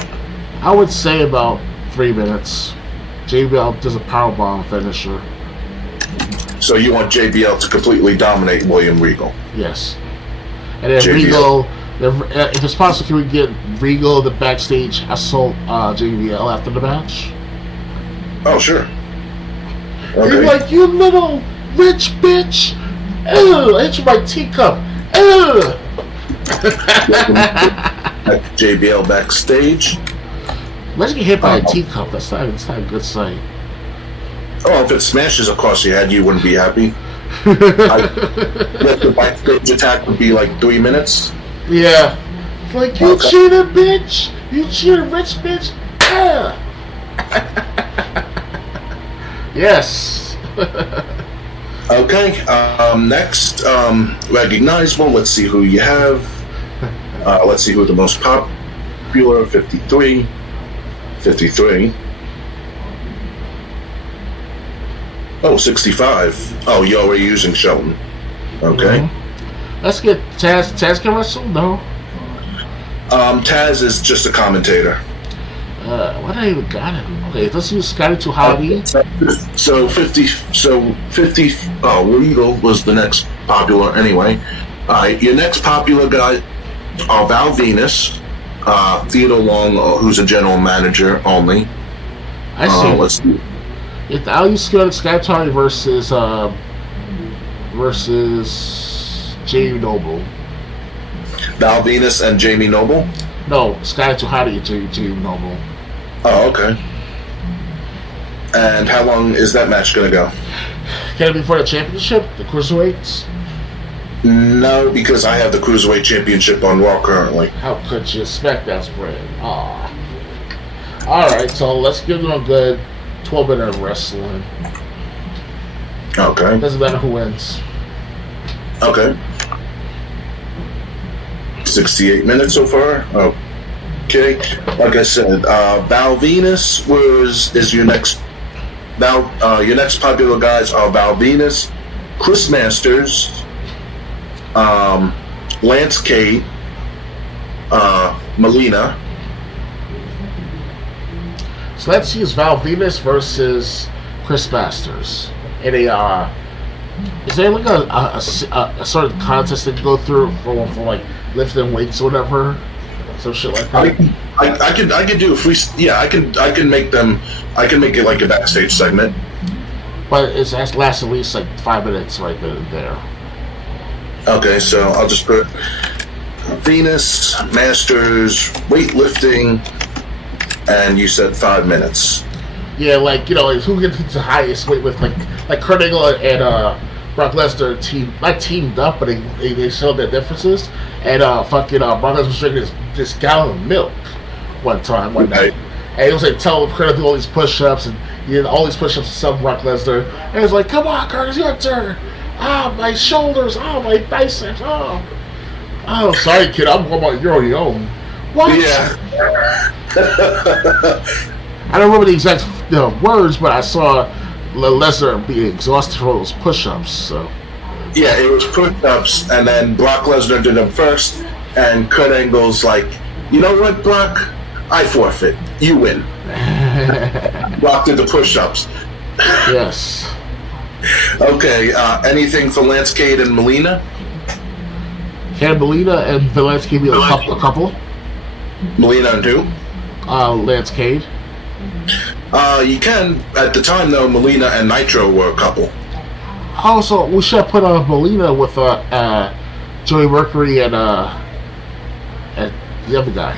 I would say about 3 minutes. JBL does a powerbomb finisher. So you want JBL to completely dominate William Regal? Yes. And then JBL. Regal, if it's possible, can we get Regal the backstage assault JBL after the match? Oh, sure. You're Okay. like, you little rich bitch! Ugh, I hit you with my teacup! Ugh! JBL backstage. Let's get hit by a teacup. That's not a good sight. Oh, if it smashes across your head, you wouldn't be happy. The backstage attack would be like 3 minutes. Yeah. Like, you Okay. cheated, bitch! You cheated, rich bitch! Ah! Yes. Okay. Next, recognizable. Let's see who you have. Let's see who the most popular. 53. 53. Oh, 65. Oh, you're already using Shelton. Okay. Mm-hmm. Let's get Taz. Taz can wrestle? No. Taz is just a commentator. What I even got him? Okay, let's use Scotty Tuhati. So 50. Oh, Regal was the next popular anyway. Your next popular guy are Val Venus, Theodore Long, who's a general manager only. I see. Let's see. I'll use Scotty Tuhati versus Jamie Noble. Val Venus and Jamie Noble. No, Scotty Tuhati and Jamie Noble. Oh, okay. And how long is that match going to go? Can it be for the championship, the cruiserweights? No, because I have the Cruiserweight Championship on Raw currently. How could you expect that spread? Aw. Alright, so let's give them a good 12 minute of wrestling. Okay. Doesn't matter who wins. Okay. 68 minutes so far. Okay. Like I said, Val Venus is your next. Your next popular guys are Val Venus, Chris Masters, Lance Cade, Melina. So let's use Val Venus versus Chris Masters in a. Is there like a sort of contest that you go through for like lifting weights or whatever, some shit like that? I can do if we I can make them. I can make it like a backstage segment. But it lasts at least like 5 minutes right there. Okay, so I'll just put Venus, Masters, weightlifting, and you said 5 minutes. Yeah, like like who gets the highest weight with like Kurt Angle and Brock Lesnar not teamed up, but they showed their differences. And Brock Lesnar was drinking this gallon of milk one night, and he was like telling Kurt to do all these push-ups, and he did all these push-ups to sell Brock Lesnar. And he was like, "Come on, Kurt, it's your turn. My shoulders. My biceps. Sorry, kid. You're on your own." What? Yeah. I don't remember the exact words, but I saw Lesnar be exhausted for those push-ups. So. Yeah, it was push-ups, and then Brock Lesnar did them first, and Kurt Angle's like, "You know what, Brock? I forfeit. You win." Brock did the push-ups. Yes. Okay, anything for Lance Cade and Melina? Can Melina and Lance Cade be a couple? Melina and who? Lance Cade. You can. At the time, though, Melina and Nitro were a couple. Oh, so we should have put Melina with Joey Mercury and the other guy.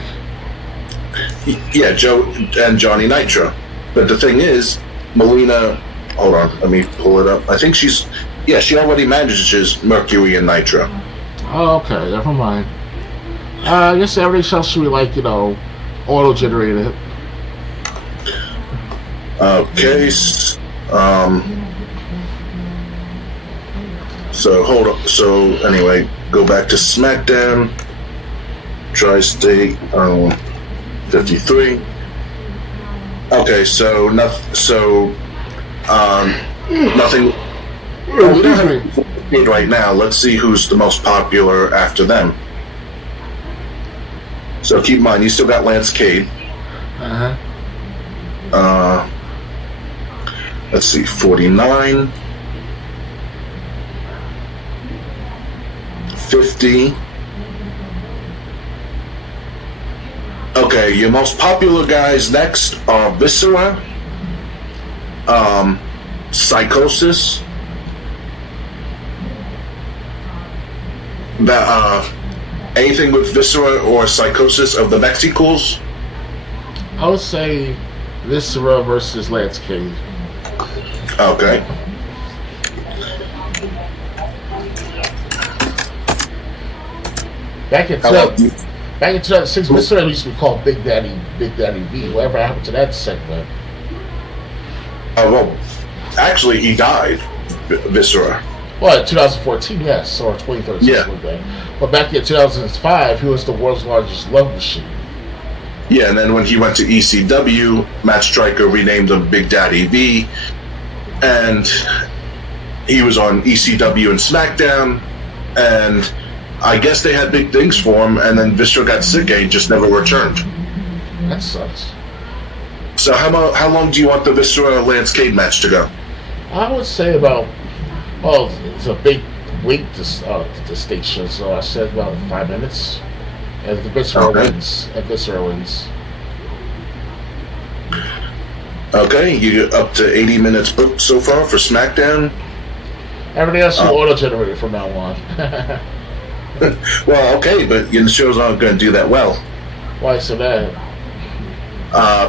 Yeah, Joe and Johnny Nitro. But the thing is, Melina. Hold on, let me pull it up. I think she already manages Mercury and Nitro. Oh, okay, never mind. I guess everything else should be like, Auto-generated. Okay. So hold up. So anyway, go back to SmackDown. Tri-State 53. Okay, so nothing. We don't have it right now. Let's see who's the most popular after them. So keep in mind, you still got Lance Cade. Let's see, 49, 50. Okay, your most popular guys next are Viscera, Psychosis, anything with Viscera or Psychosis of the Mexicools? I would say Viscera versus Lance Cade. Okay. Back in 2006, Viscera used to be called Big Daddy V. Whatever happened to that segment? Well, actually, he died, Viscera. Well, in 2014, yes, or 2013, Yeah. something like that. But back in 2005, he was the world's largest love machine. Yeah, and then when he went to ECW, Matt Striker renamed him Big Daddy V, and he was on ECW and SmackDown, and I guess they had big things for him, and then Viscera got sick and he just never returned. That sucks. So how long do you want the Viscera Lance Cade match to go? I would say about, well, it's a big week to station, so I said about 5 minutes. And the Viscera wins. And Viscera wins. Okay, you're up to 80 minutes booked so far for SmackDown. Everything else is auto-generated from now on. Well, okay, but your shows aren't going to do that well. Why so bad?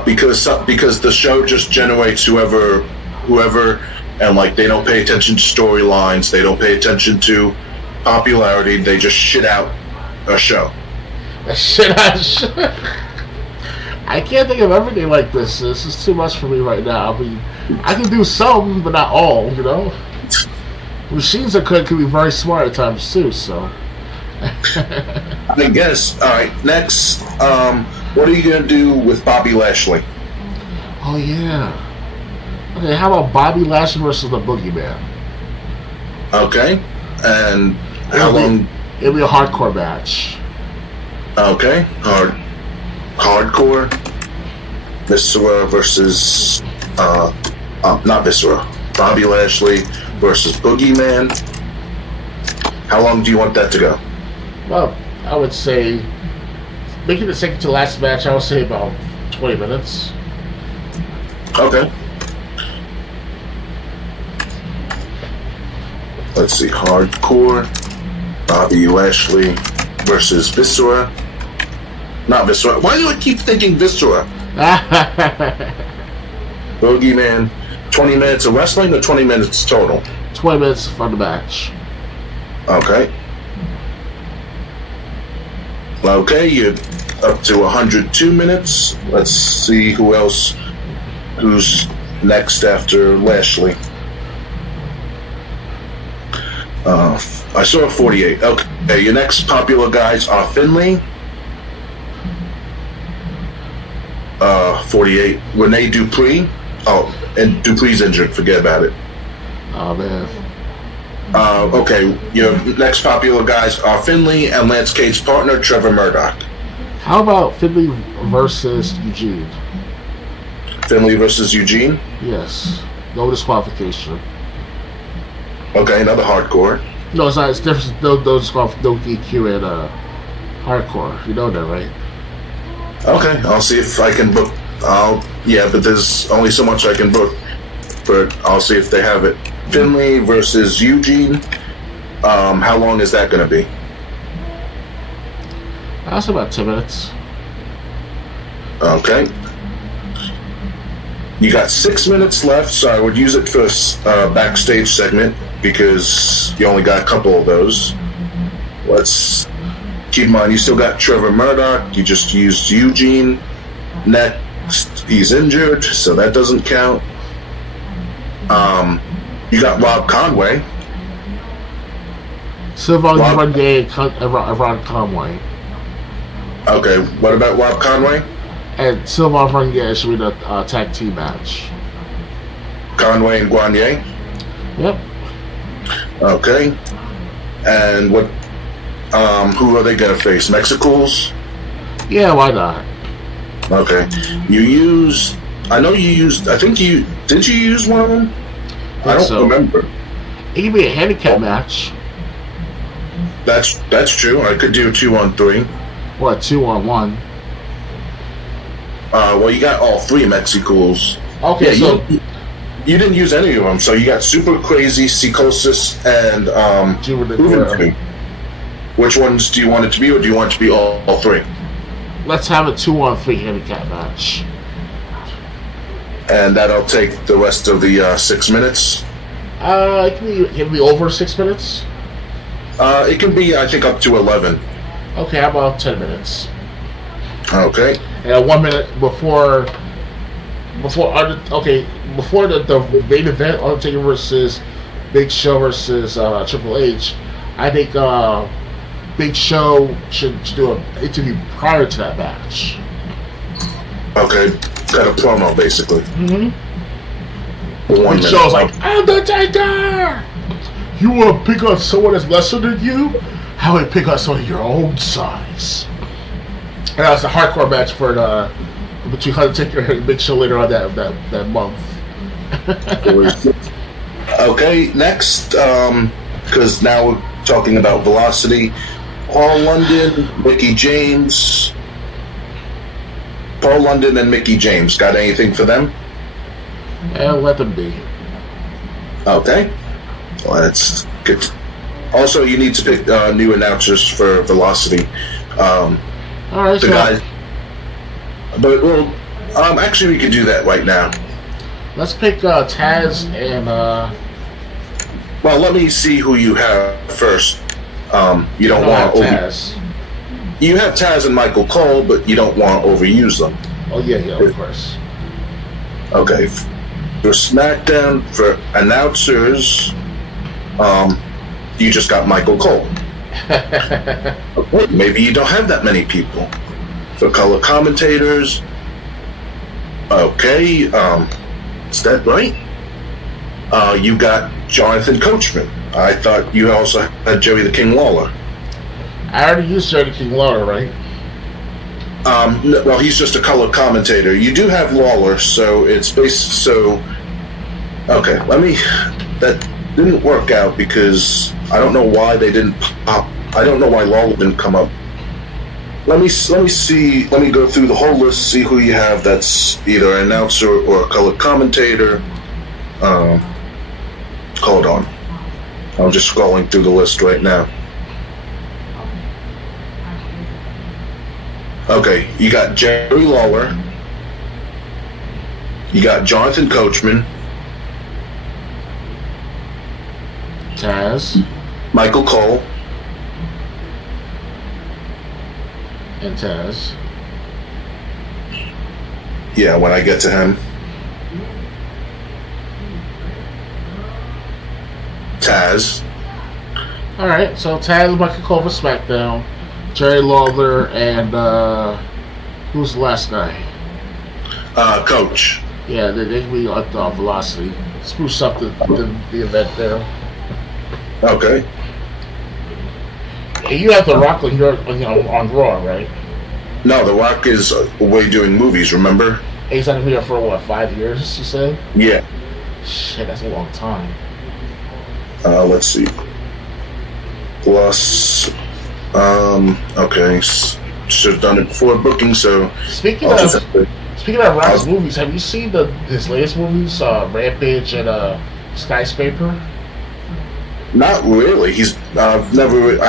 Because the show just generates whoever, and like they don't pay attention to storylines, they don't pay attention to popularity, they just shit out a show. I can't think of everything like this. This is too much for me right now. I mean, I can do some, but not all. You know, machines that can be very smart at times too. So, I guess. All right. Next, what are you gonna do with Bobby Lashley? oh yeah. Okay, how about Bobby Lashley versus the Boogeyman? Okay. And how long? It'll be a hardcore match. Okay. Hardcore. Viscera versus not Viscera. Bobby Lashley versus Boogeyman. How long do you want that to go? Well, I would say, making the second to last match, I would say about 20 minutes. Okay. Let's see. Hardcore. Bobby Lashley versus Viscera. Not Viscera. Why do I keep thinking Viscera? Boogeyman. 20 minutes of wrestling or 20 minutes total? 20 minutes for the match. Okay. Okay, you're up to 102 minutes. Let's see who's next after Lashley. I saw 48. Okay, your next popular guys are Finlay. 48. Rene Dupree. Oh, and Dupree's injured. Forget about it. Oh man. Okay, your next popular guys are Finlay and Lance Cade's partner, Trevor Murdoch. How about Finlay versus Eugene? Finlay versus Eugene. Yes. No disqualification. Okay, another hardcore. No, it's not. It's different. No disqualification, no DQ and hardcore. You know that, right? Okay, I'll see if I can book. Yeah, but there's only so much I can book. But I'll see if they have it. Finlay versus Eugene. How long is that going to be? That's about 10 minutes. Okay. You got 6 minutes left, so I would use it for a backstage segment because you only got a couple of those. Let's keep in mind you still got Trevor Murdoch. You just used Eugene. Next, he's injured, so that doesn't count. You got Rob Conway. Sylvain Rob- Grenier and Ron Conway. Okay, what about Rob Conway? And Sylvain Grenier should be the tag team match. Conway and Guanier. Yep. Okay. And what? Who are they gonna face? Mexicals. Yeah, why not? Okay. You used. I know you used. I think you did. You use one of them. I don't remember. It could be a handicap match. That's true. I could do 2-on-3. What, 2-on-1? Well, you got all three Mexicals. Okay, yeah, so you didn't use any of them. So you got Super Crazy, Psychosis, and Juventud. Which ones do you want it to be, or do you want it to be all three? Let's have a 2-on-3 handicap match. And that'll take the rest of the 6 minutes. It can be over 6 minutes. It can be, I think, up to 11. Okay, how about 10 minutes? Okay. And 1 minute before the main event, Undertaker versus Big Show versus Triple H, I think Big Show should do an interview prior to that match. Okay, got a promo basically. Mm-hmm. Big Show's like, Undertaker! You want to pick on someone that's lesser than you? How about pick on someone your own size? And that was a hardcore match for between Undertaker and Big Show later on that month. Okay, next, because now we're talking about Velocity. Paul London, Mickey James. Paul London and Mickey James. Got anything for them? And let them be. Okay. Let's get. Also, you need to pick new announcers for Velocity. All right, the guys. But well, actually, we could do that right now. Let's pick Taz and. Well, let me see who you have first. You don't want to Taz. You have Taz and Michael Cole, but you don't want to overuse them. Oh yeah, of course. Okay. For SmackDown, for announcers, you just got Michael Cole. Okay, maybe you don't have that many people. For color commentators, okay, is that right? You got Jonathan Coachman. I thought you also had Jerry the King Lawler. I already used Jerry the King Lawler, right? Well, he's just a color commentator. You do have Lawler, so it's based. So, okay, that didn't work out because I don't know why they didn't pop. I don't know why Lawler didn't come up. Let me see. Let me go through the whole list. See who you have. That's either an announcer or a color commentator. Hold on. I'm just scrolling through the list right now. Okay, you got Jerry Lawler. You got Jonathan Coachman. Taz. Michael Cole. And Taz. Yeah, when I get to him. Taz. Alright, so Taz, Michael Cole for SmackDown. Jerry Lawler and who's the last guy? Coach. Yeah, they can be on Velocity. Spruce up the event there. Okay. And you have The Rock on Raw, right? No, The Rock is away doing movies, remember? He's not here for what, 5 years, you said? Yeah. Shit, that's a long time. Let's see. Plus, okay. Should have done it before booking, so... Speaking of Rock's movies, have you seen his latest movies, Rampage and Skyscraper? Not really. I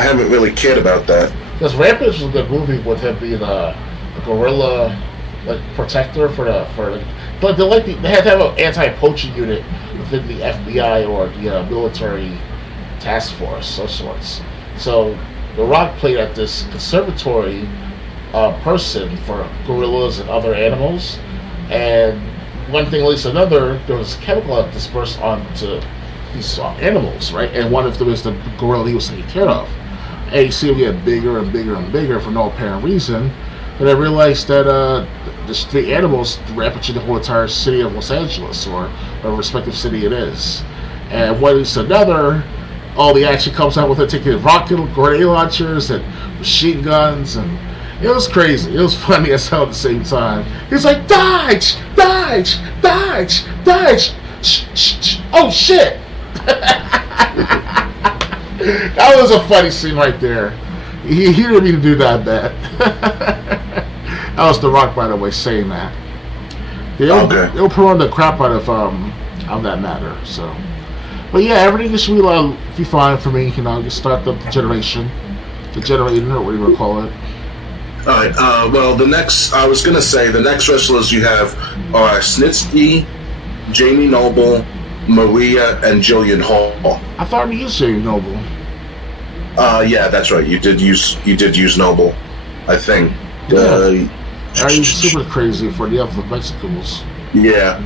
haven't really cared about that. Because Rampage was a good movie with him being a guerrilla protector but they had to have an anti-poaching unit within the FBI or the military task force of sorts. So The Rock played at this conservatory person for gorillas and other animals. And one thing leads to another, there was chemical that dispersed onto these animals, right? And one of them was the gorilla he was taking care of. And you see him get bigger and bigger and bigger for no apparent reason. And I realized that there's three animals rampaging the whole entire city of Los Angeles, or a respective city it is. And one is another, all the action comes out with it taking rocket grenade launchers and machine guns, and it was crazy. It was funny as hell at the same time. He's like, dodge, dodge, dodge, dodge. Shh, shh, shh. Oh shit! That was a funny scene right there. He didn't mean to do that bad. That was The Rock, by the way, saying that. They'll put on the crap out of that matter. So, but yeah, everything should be fine for me. You know, just start the generator, or what do you want to call it. All right. Well, the next wrestlers you have are Snitsky, Jamie Noble, Maria, and Jillian Hall. I thought we used Jamie Noble. Yeah, that's right. You did use Noble, I think. Yeah. Are you super crazy for the other Mexicans? Yeah.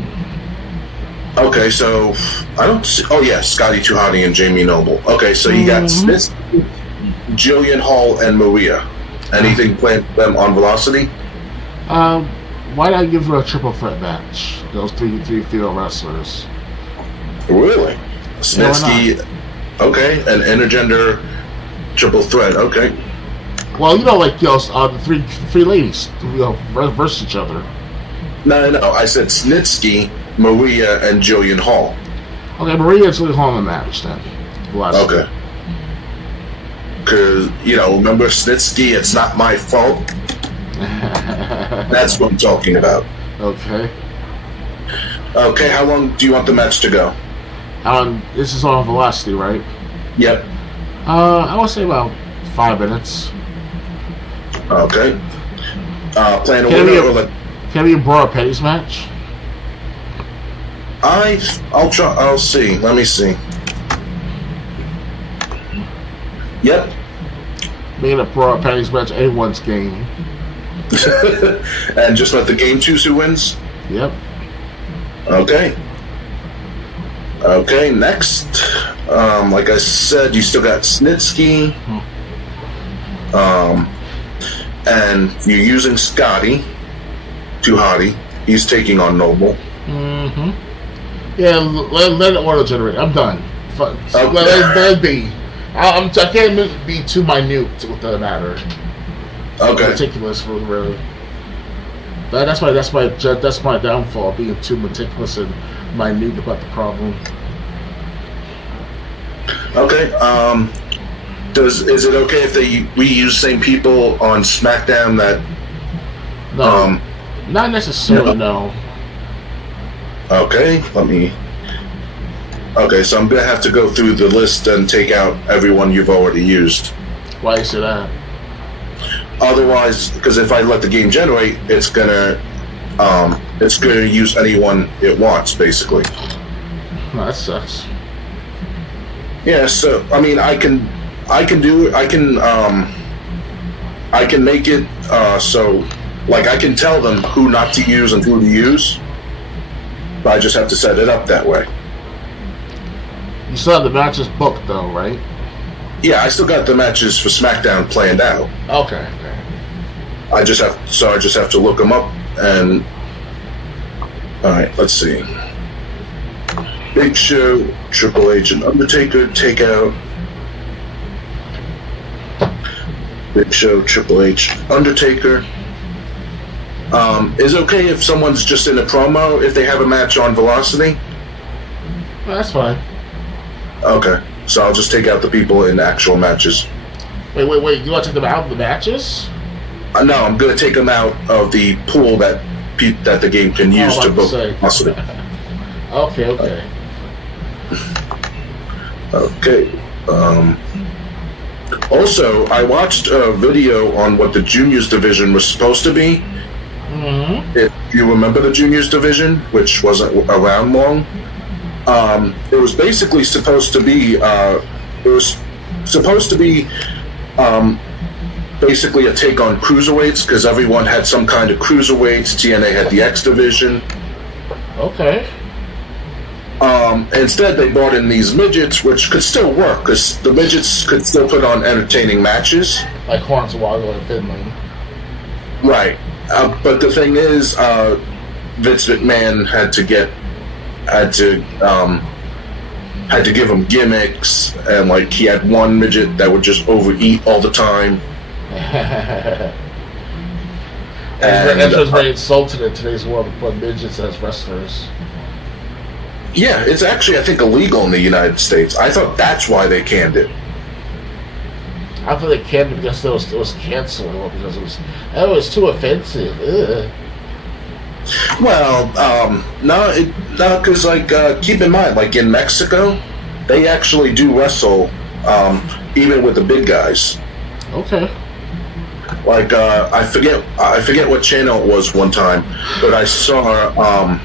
Okay, so I don't see. Oh yeah, Scotty Tuhati and Jamie Noble. Okay, so you got Smith, Jillian Hall, and Maria. Anything planned for them on Velocity? Why not give her a triple threat match? Those three female wrestlers. Really? Snitsky. Okay, an intergender triple threat. Okay. Well, the three ladies, versus each other. No. I said Snitsky, Maria, and Jillian Hall. Okay, Maria and Jillian Hall in the match then. Okay. Because, remember Snitsky, it's not my fault. That's what I'm talking about. Okay. Okay, how long do you want the match to go? This is on Velocity, right? Yep. I would say about 5 minutes. Okay. Plan a winner. Can we borrow a Petty's match? I'll try. I'll see. Let me see. Yep. Making a borrow Petty's match, anyone's game. And just let the game choose who wins? Yep. Okay. Okay, next. Like I said, you still got Snitsky. And you're using Scotty Tuhati. He's taking on Noble. Mm-hmm. Yeah, let it auto generate. I'm done. Okay. Let it be. I can't be too minute with the matter. Okay. Meticulous, really. But that's my downfall, being too meticulous and minute about the problem. Okay. Is it okay if we use same people on SmackDown that? No. Not necessarily. No. Okay. Okay, so I'm gonna have to go through the list and take out everyone you've already used. Why you say that? Otherwise, because if I let the game generate, it's gonna use anyone it wants, basically. No, that sucks. Yeah. So I mean, I can make it so like I can tell them who not to use and who to use, but I just have to set it up that way. You still have the matches booked, though, right? Yeah, I still got the matches for SmackDown planned out. Okay. I just have to look them up and. All right, let's see. Big Show, Triple H, and Undertaker take out. Big Show, Triple H, Undertaker. Is it okay if someone's just in a promo if they have a match on Velocity? Well, that's fine. Okay, so I'll just take out the people in actual matches. Wait! You want to take them out of the matches? No, I'm going to take them out of the pool that the game can use to book Velocity. Okay. Okay. Also, I watched a video on what the juniors division was supposed to be. Mm-hmm. If you remember the juniors division, which wasn't around long, it was basically supposed to be. basically a take on cruiserweights because everyone had some kind of cruiserweights. TNA had the X division. Okay. Instead, they brought in these midgets, which could still work because the midgets could still put on entertaining matches. Like Hornswoggle and Finley. Right. But the thing is, Vince McMahon had to give him gimmicks, and like he had one midget that would just overeat all the time. That's what's very insulting in today's world to put midgets as wrestlers. Yeah, it's actually, I think, illegal in the United States. I thought that's why they canned it. I thought they canned it because it was cancelable because it was too offensive. Ugh. Well, no, because keep in mind, like in Mexico, they actually do wrestle, even with the big guys. Okay. Like I forget what channel it was one time, but I saw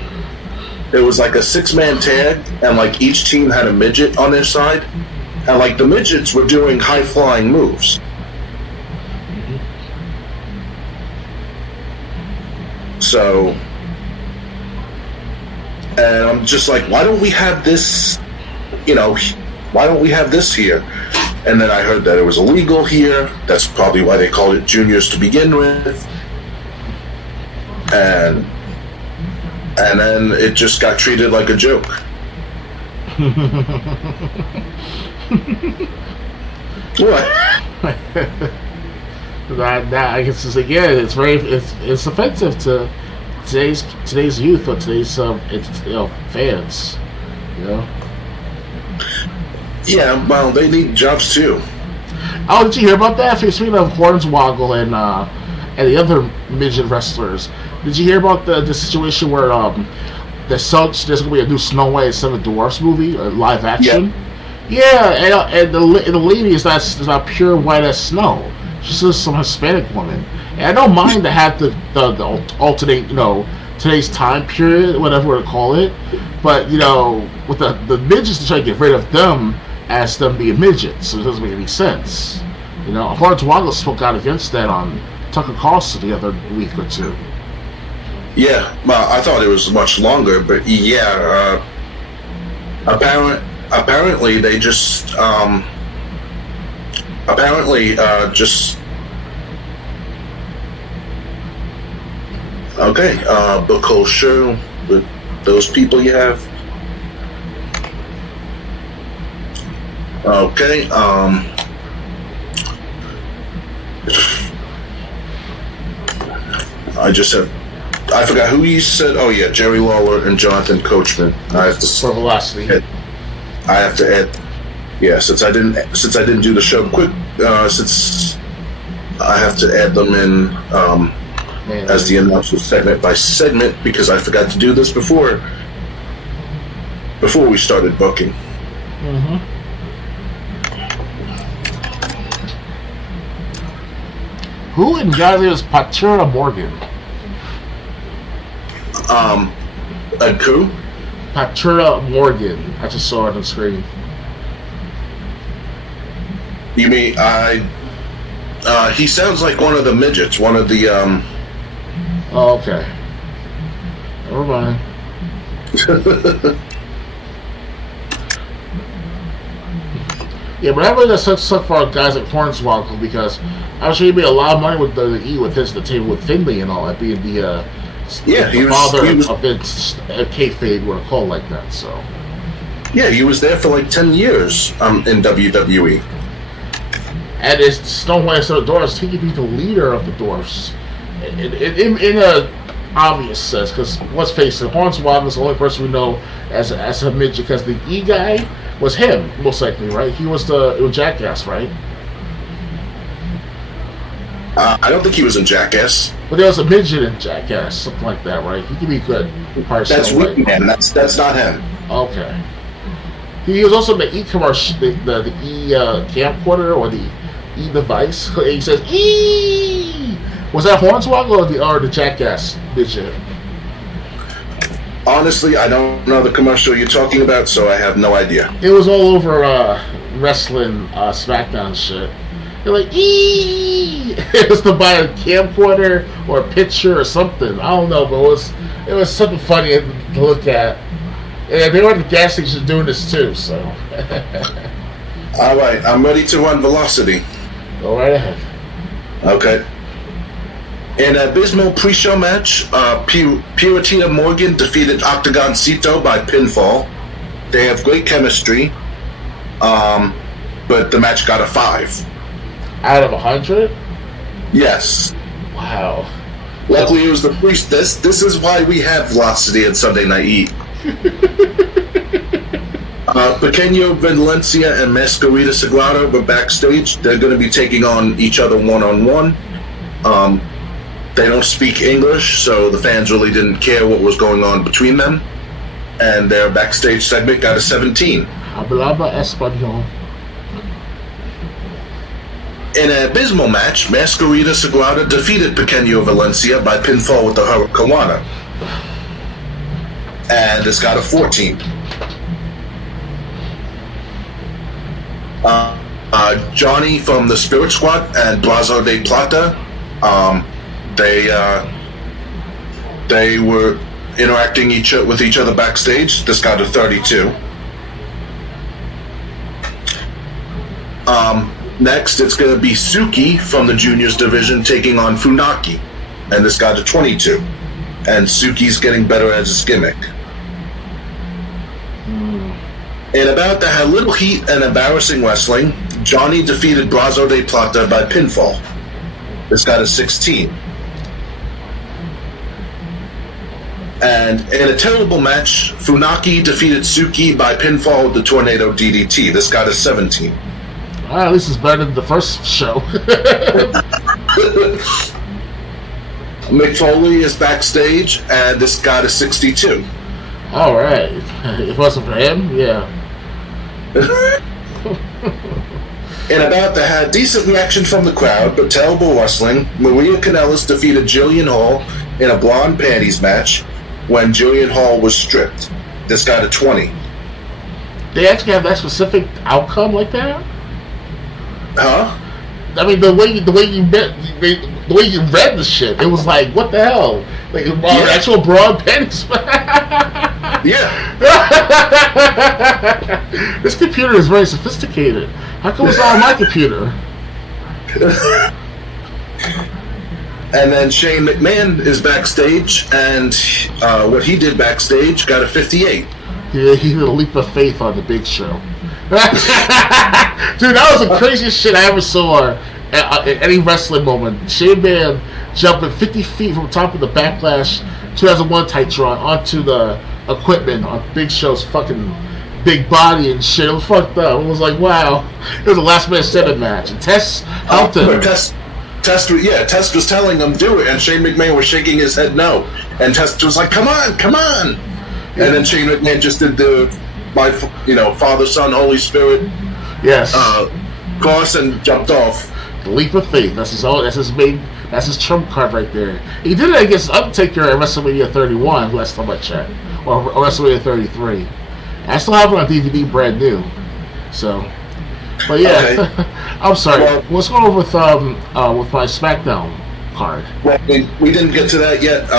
it was like a 6-man tag, and like each team had a midget on their side, and like the midgets were doing high flying moves. So, and I'm just like, why don't we have this? Why don't we have this here? And then I heard that it was illegal here. That's probably why they called it juniors to begin with. And then it just got treated like a joke. What? I guess again, it's offensive to today's youth or today's fans. Yeah, well, they need jobs too. Oh, did you hear about that? Speaking of Hornswoggle and the other midget wrestlers, did you hear about the situation where there's going to be a new Snow White and Seven Dwarfs movie, live action? Yeah, and the lady is not pure white as snow. She's just some Hispanic woman. And I don't mind to have the alternate, today's time period, whatever to call it. But, with the midgets, to try to get rid of them as them being midgets, so it doesn't make any sense. Hornswoggle spoke out against that on Tucker Carlson the other week or two. Yeah, well, I thought it was much longer, but yeah, apparently they just okay, book whole show with those people you have. Okay, I forgot who you said. Oh yeah, Jerry Lawler and Jonathan Coachman. I have to add. Yeah, since I didn't do the show quick, since I have to add them in as the announcement segment by segment because I forgot to do this before we started booking. Mm-hmm. Who in God's name is Patricia Morgan? And who? Patricia Morgan. I just saw it on the screen. You mean he sounds like one of the midgets, one of the Oh, okay. Never mind. Yeah, but I really just suck for guys like Hornswoggle because I'm sure he'd be a lot of money with the table with Finley and all that being the father of kayfabe, what I call like that. So yeah, he was there for like 10 years in WWE. And it's Snow White instead of Dwarfs. He could be the leader of the Dwarfs in a obvious sense. Because let's face it, Hornswoggle is the only person we know as a midget. Because the E guy was him, most likely, right? He was the Jackass, right? I don't think he was in Jackass. But there was a midget in Jackass, something like that, right? He could be good. That's Weakman. That's not him. Okay. He was also in the E commercial, the E camcorder or the E device. He says E. Was that Hornswoggle or the Jackass midget? Honestly, I don't know the commercial you're talking about, so I have no idea. It was all over wrestling, SmackDown shit. You're like, eee! It was to buy a camcorder or a picture or something. I don't know, but it was something funny to look at. And they were at the gas station doing this too, so. All right, I'm ready to run Velocity. Go right ahead. Okay. In an abysmal pre-show match, Puratina Morgan defeated Octagon Cito by pinfall. They have great chemistry, but the match got a 5. Out of 100? Yes. Wow. Luckily, it was the priest. This is why we have Velocity at Sunday Night Heat. Pequeño Valencia and Masquerita Sagrada were backstage. They're going to be taking on each other one-on-one. They don't speak English, so the fans really didn't care what was going on between them. And their backstage segment got a 17. Hablaba español. In an abysmal match, Masquerita Sagrada defeated Pequeño Valencia by pinfall with the Hurricanrana. And this got a 14. Johnny from the Spirit Squad and Brazo de Plata, they were interacting with each other backstage. This got a 32. Next, it's going to be Suki from the juniors division taking on Funaki, and this got a 22. And Suki's getting better at his gimmick. In a bout that had little heat and embarrassing wrestling, Johnny defeated Brazo de Plata by pinfall. This got a 16. And in a terrible match, Funaki defeated Suki by pinfall with the Tornado DDT. This got a 17. At least it's better than the first show. Mick Foley is backstage, and this got a 62. All right. If it wasn't for him, yeah. In a bout that had decent reaction from the crowd, but terrible wrestling, Maria Kanellis defeated Jillian Hall in a blonde panties match when Jillian Hall was stripped. This got a 20. They actually have that specific outcome like that? Huh? I mean, the way you read the shit, it was like, what the hell? Like, actual broad panties. Yeah. This computer is very sophisticated. How come it's all on my computer? And then Shane McMahon is backstage, and what he did backstage got a 58. Yeah, he did a leap of faith on the Big Show. Dude, that was the craziest shit I ever saw at any wrestling moment. Shane McMahon jumping 50 feet from the top of the Backlash 2001 Titantron onto the equipment on Big Show's fucking big body and shit. It was fucked up. It was like, wow. It was a last man standing match. And Test helped him. Test was telling him do it, and Shane McMahon was shaking his head no. And Test was like, come on. And then Shane McMahon just did Father, Son, Holy Spirit. Yes. Cross and jumped off. The leap of faith. That's his trump card right there. He did it against Undertaker at WrestleMania 31 last time I checked, or WrestleMania 33. I still have it on DVD, brand new. So, but yeah, okay. I'm sorry. Well, let's go over with my SmackDown card. Well, we didn't get to that yet.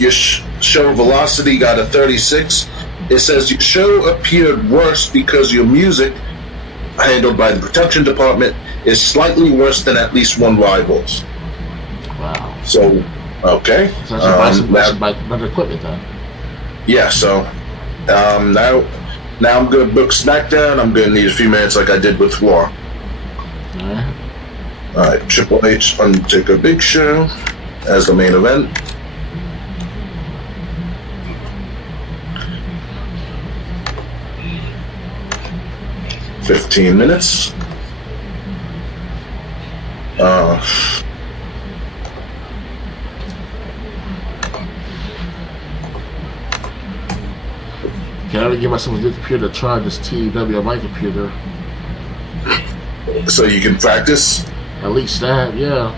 Your show Velocity got a 36. It says your show appeared worse because your music, handled by the production department, is slightly worse than at least one rival's. Wow. So, okay. So I should buy some better equipment then. Yeah, so now I'm going to book SmackDown. I'm going to need a few minutes like I did with Raw. Alright, Triple H, Undertaker, Big Show as the main event. $15 minutes. Can I ever give myself a new computer to try this TEW on my computer? So you can practice? At least that, yeah.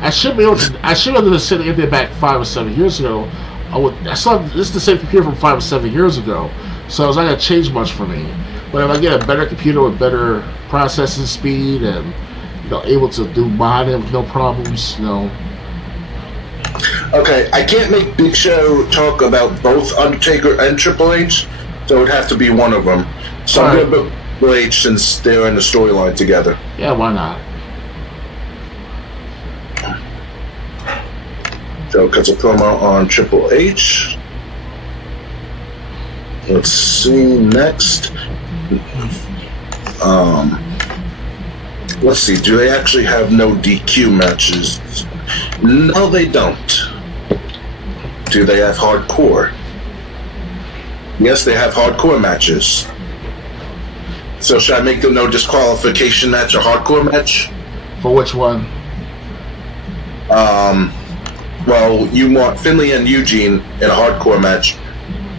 I should be able to sit in there back 5 or 7 years ago. I saw this is the same computer from 5 or 7 years ago, so it's not gonna change much for me. But if I get a better computer with better processing speed and able to do behind him with no problems. Okay, I can't make Big Show talk about both Undertaker and Triple H, so it would have to be one of them. So I'm going to put Triple H since they're in the storyline together. Yeah, why not? Joe cuts a promo on Triple H. Let's see next. Let's see. Do they actually have no DQ matches? No, they don't. Do they have hardcore? Yes, they have hardcore matches. So should I make the no disqualification match a hardcore match? For which one? Well, you want Finley and Eugene in a hardcore match,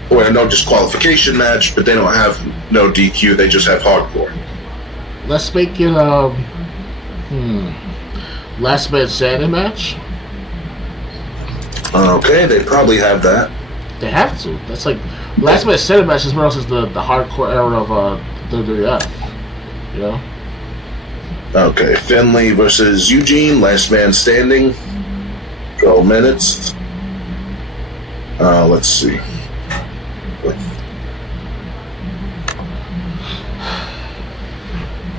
or a no disqualification match, but they don't have no DQ, they just have hardcore. Let's make it last man standing match. Okay, they probably have that. They have to. That's like last man standing match is more else is the hardcore era of WWF. Okay, Finley versus Eugene, last man standing. 12 minutes. Let's see.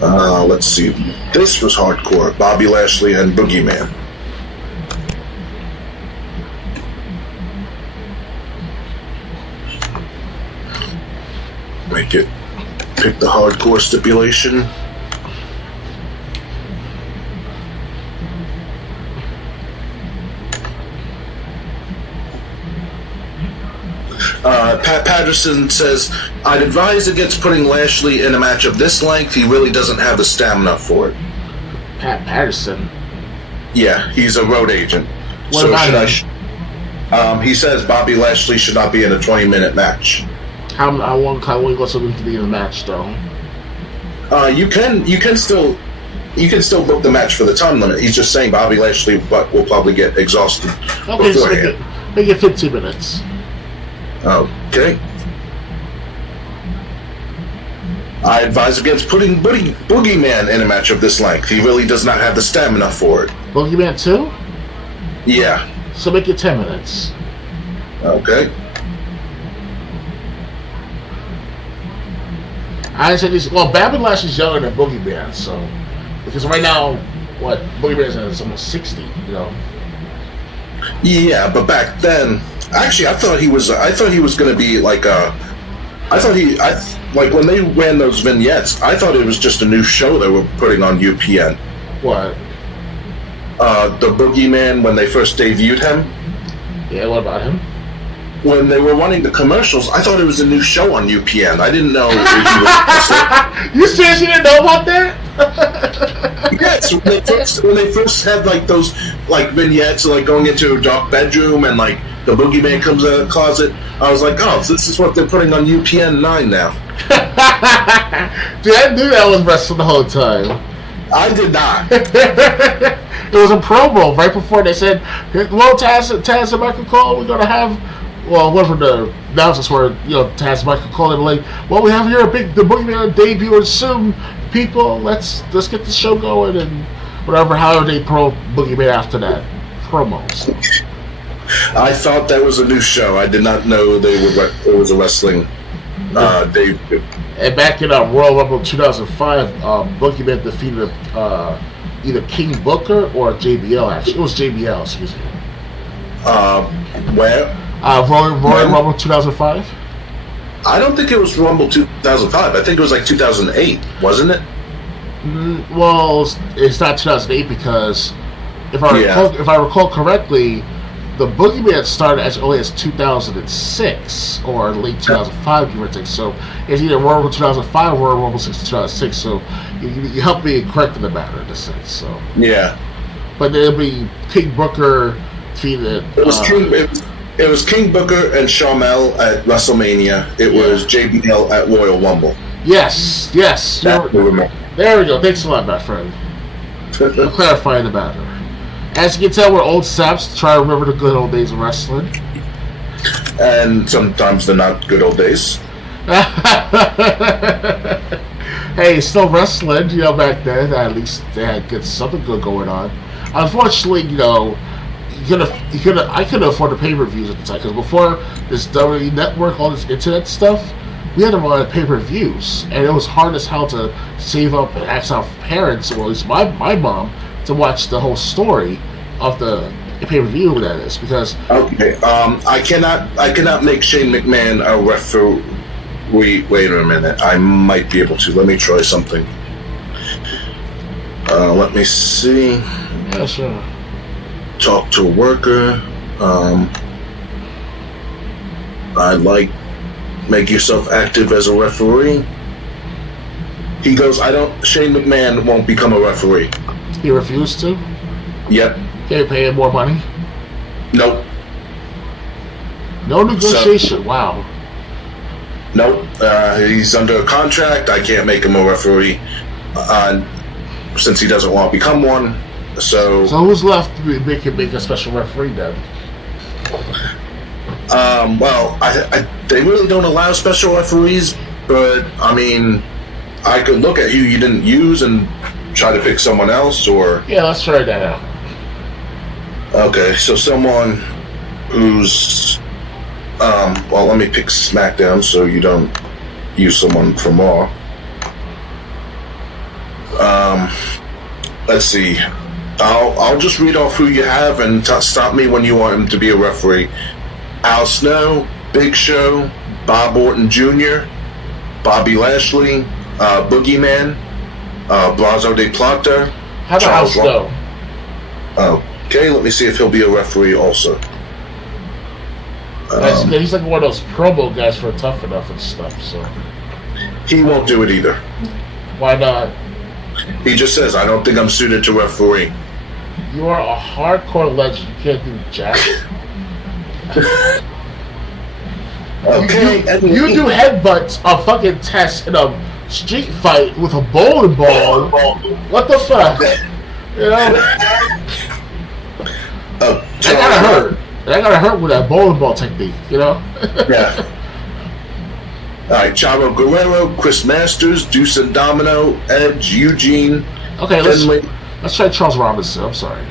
Let's see. This was hardcore. Bobby Lashley and Boogeyman. Make it. Pick the hardcore stipulation. Pat Patterson says, I'd advise against putting Lashley in a match of this length. He really doesn't have the stamina for it. Pat Patterson? Yeah, he's a road agent. What about him? He says Bobby Lashley should not be in a 20-minute match. How long you want something to be in a match, though? You can still book the match for the time limit. He's just saying Bobby Lashley will probably get exhausted beforehand. So make it 15 minutes. Okay. I advise against putting Boogeyman in a match of this length. He really does not have the stamina for it. Boogeyman 2? Yeah. So make it 10 minutes. Okay. I said this. Well, Bobby Lashley's younger than Boogeyman, so because right now, Boogeyman is almost 60. Yeah, but back then, actually, I thought he was going to be like when they ran those vignettes, I thought it was just a new show they were putting on UPN. What? The Boogeyman, when they first debuted him. Yeah, what about him? When they were running the commercials, I thought it was a new show on UPN. I didn't know. You seriously didn't know about that? Yes, when they first had like those vignettes, like going into a dark bedroom and like the Boogeyman comes out of the closet, I was like, oh, so this is what they're putting on UPN 9 now. Dude, I knew that was wrestling the whole time. I did not. It was a promo right before they said, "Well, Taz and Michael Cole, we're gonna have." Well, whoever the announcers were, Taz and Michael Cole, they were like, "Well, we have here the Boogeyman debuting soon, people. Let's get the show going and whatever." However, they pro Boogeyman after that promos. I thought that was a new show. I did not know it was a wrestling debut. And back in Royal Rumble 2005, Boogeyman defeated either King Booker or JBL. Actually, it was JBL. Excuse me. Where? Royal Rumble 2005. I don't think it was Rumble 2005. I think it was like 2008, wasn't it? Well, it's not 2008 because if I recall correctly, the Boogeyman started as early as 2006 or late 2005, give or take. So it's either Royal Rumble 2005 or Royal Rumble 2006. So you helped me correct the matter in a sense. So yeah, but then it'll be King Booker defeated. It was King Booker and Sharmell at WrestleMania. It was JBL at Royal Rumble. Yes. There we go. Thanks a lot, my friend. For clarifying the matter. As you can tell, we're old saps. Try to remember the good old days of wrestling. And sometimes they're not good old days. Hey, still wrestling. Back then at least they had something good going on. Unfortunately, I couldn't afford the pay-per-views at the time because before this WWE Network, all this internet stuff, we had to run pay-per-views, and it was hard as hell to save up and ask our parents, or at least my mom, to watch the whole story of the pay-per-view. That is because okay, I cannot make Shane McMahon a referee. Wait a minute, I might be able to. Let me try something. Let me see. Yeah, sure. Talk to a worker. I like make yourself active as a referee. He goes, Shane McMahon won't become a referee. He refused to? Yep. Can you pay him more money? Nope. No negotiation. Wow. Nope. He's under a contract. I can't make him a referee since he doesn't want to become one. So who's left to make a special referee then? Well, they really don't allow special referees, but I mean, I could look at who you didn't use and try to pick someone else, or yeah, let's try that out. Okay, so someone who's well, let me pick SmackDown so you don't use someone from Raw. Let's see. I'll just read off who you have and stop me when you want him to be a referee. Al Snow, Big Show, Bob Orton Jr., Bobby Lashley, Boogeyman, Brazo de Plata. How about Al Snow? Okay, let me see if he'll be a referee also. He's like one of those promo guys for Tough Enough and stuff, so. He won't do it either. Why not? He just says, I don't think I'm suited to referee. You are a hardcore legend. You can't do jack. Okay. You do headbutts on fucking Test in a street fight with a bowling ball. What the fuck? You know? That gotta hurt. That gotta hurt with that bowling ball technique, Yeah. Alright, Chavo Guerrero, Chris Masters, Deuce and Domino, Edge, Eugene. Okay, let's try Charles Robinson. I'm sorry.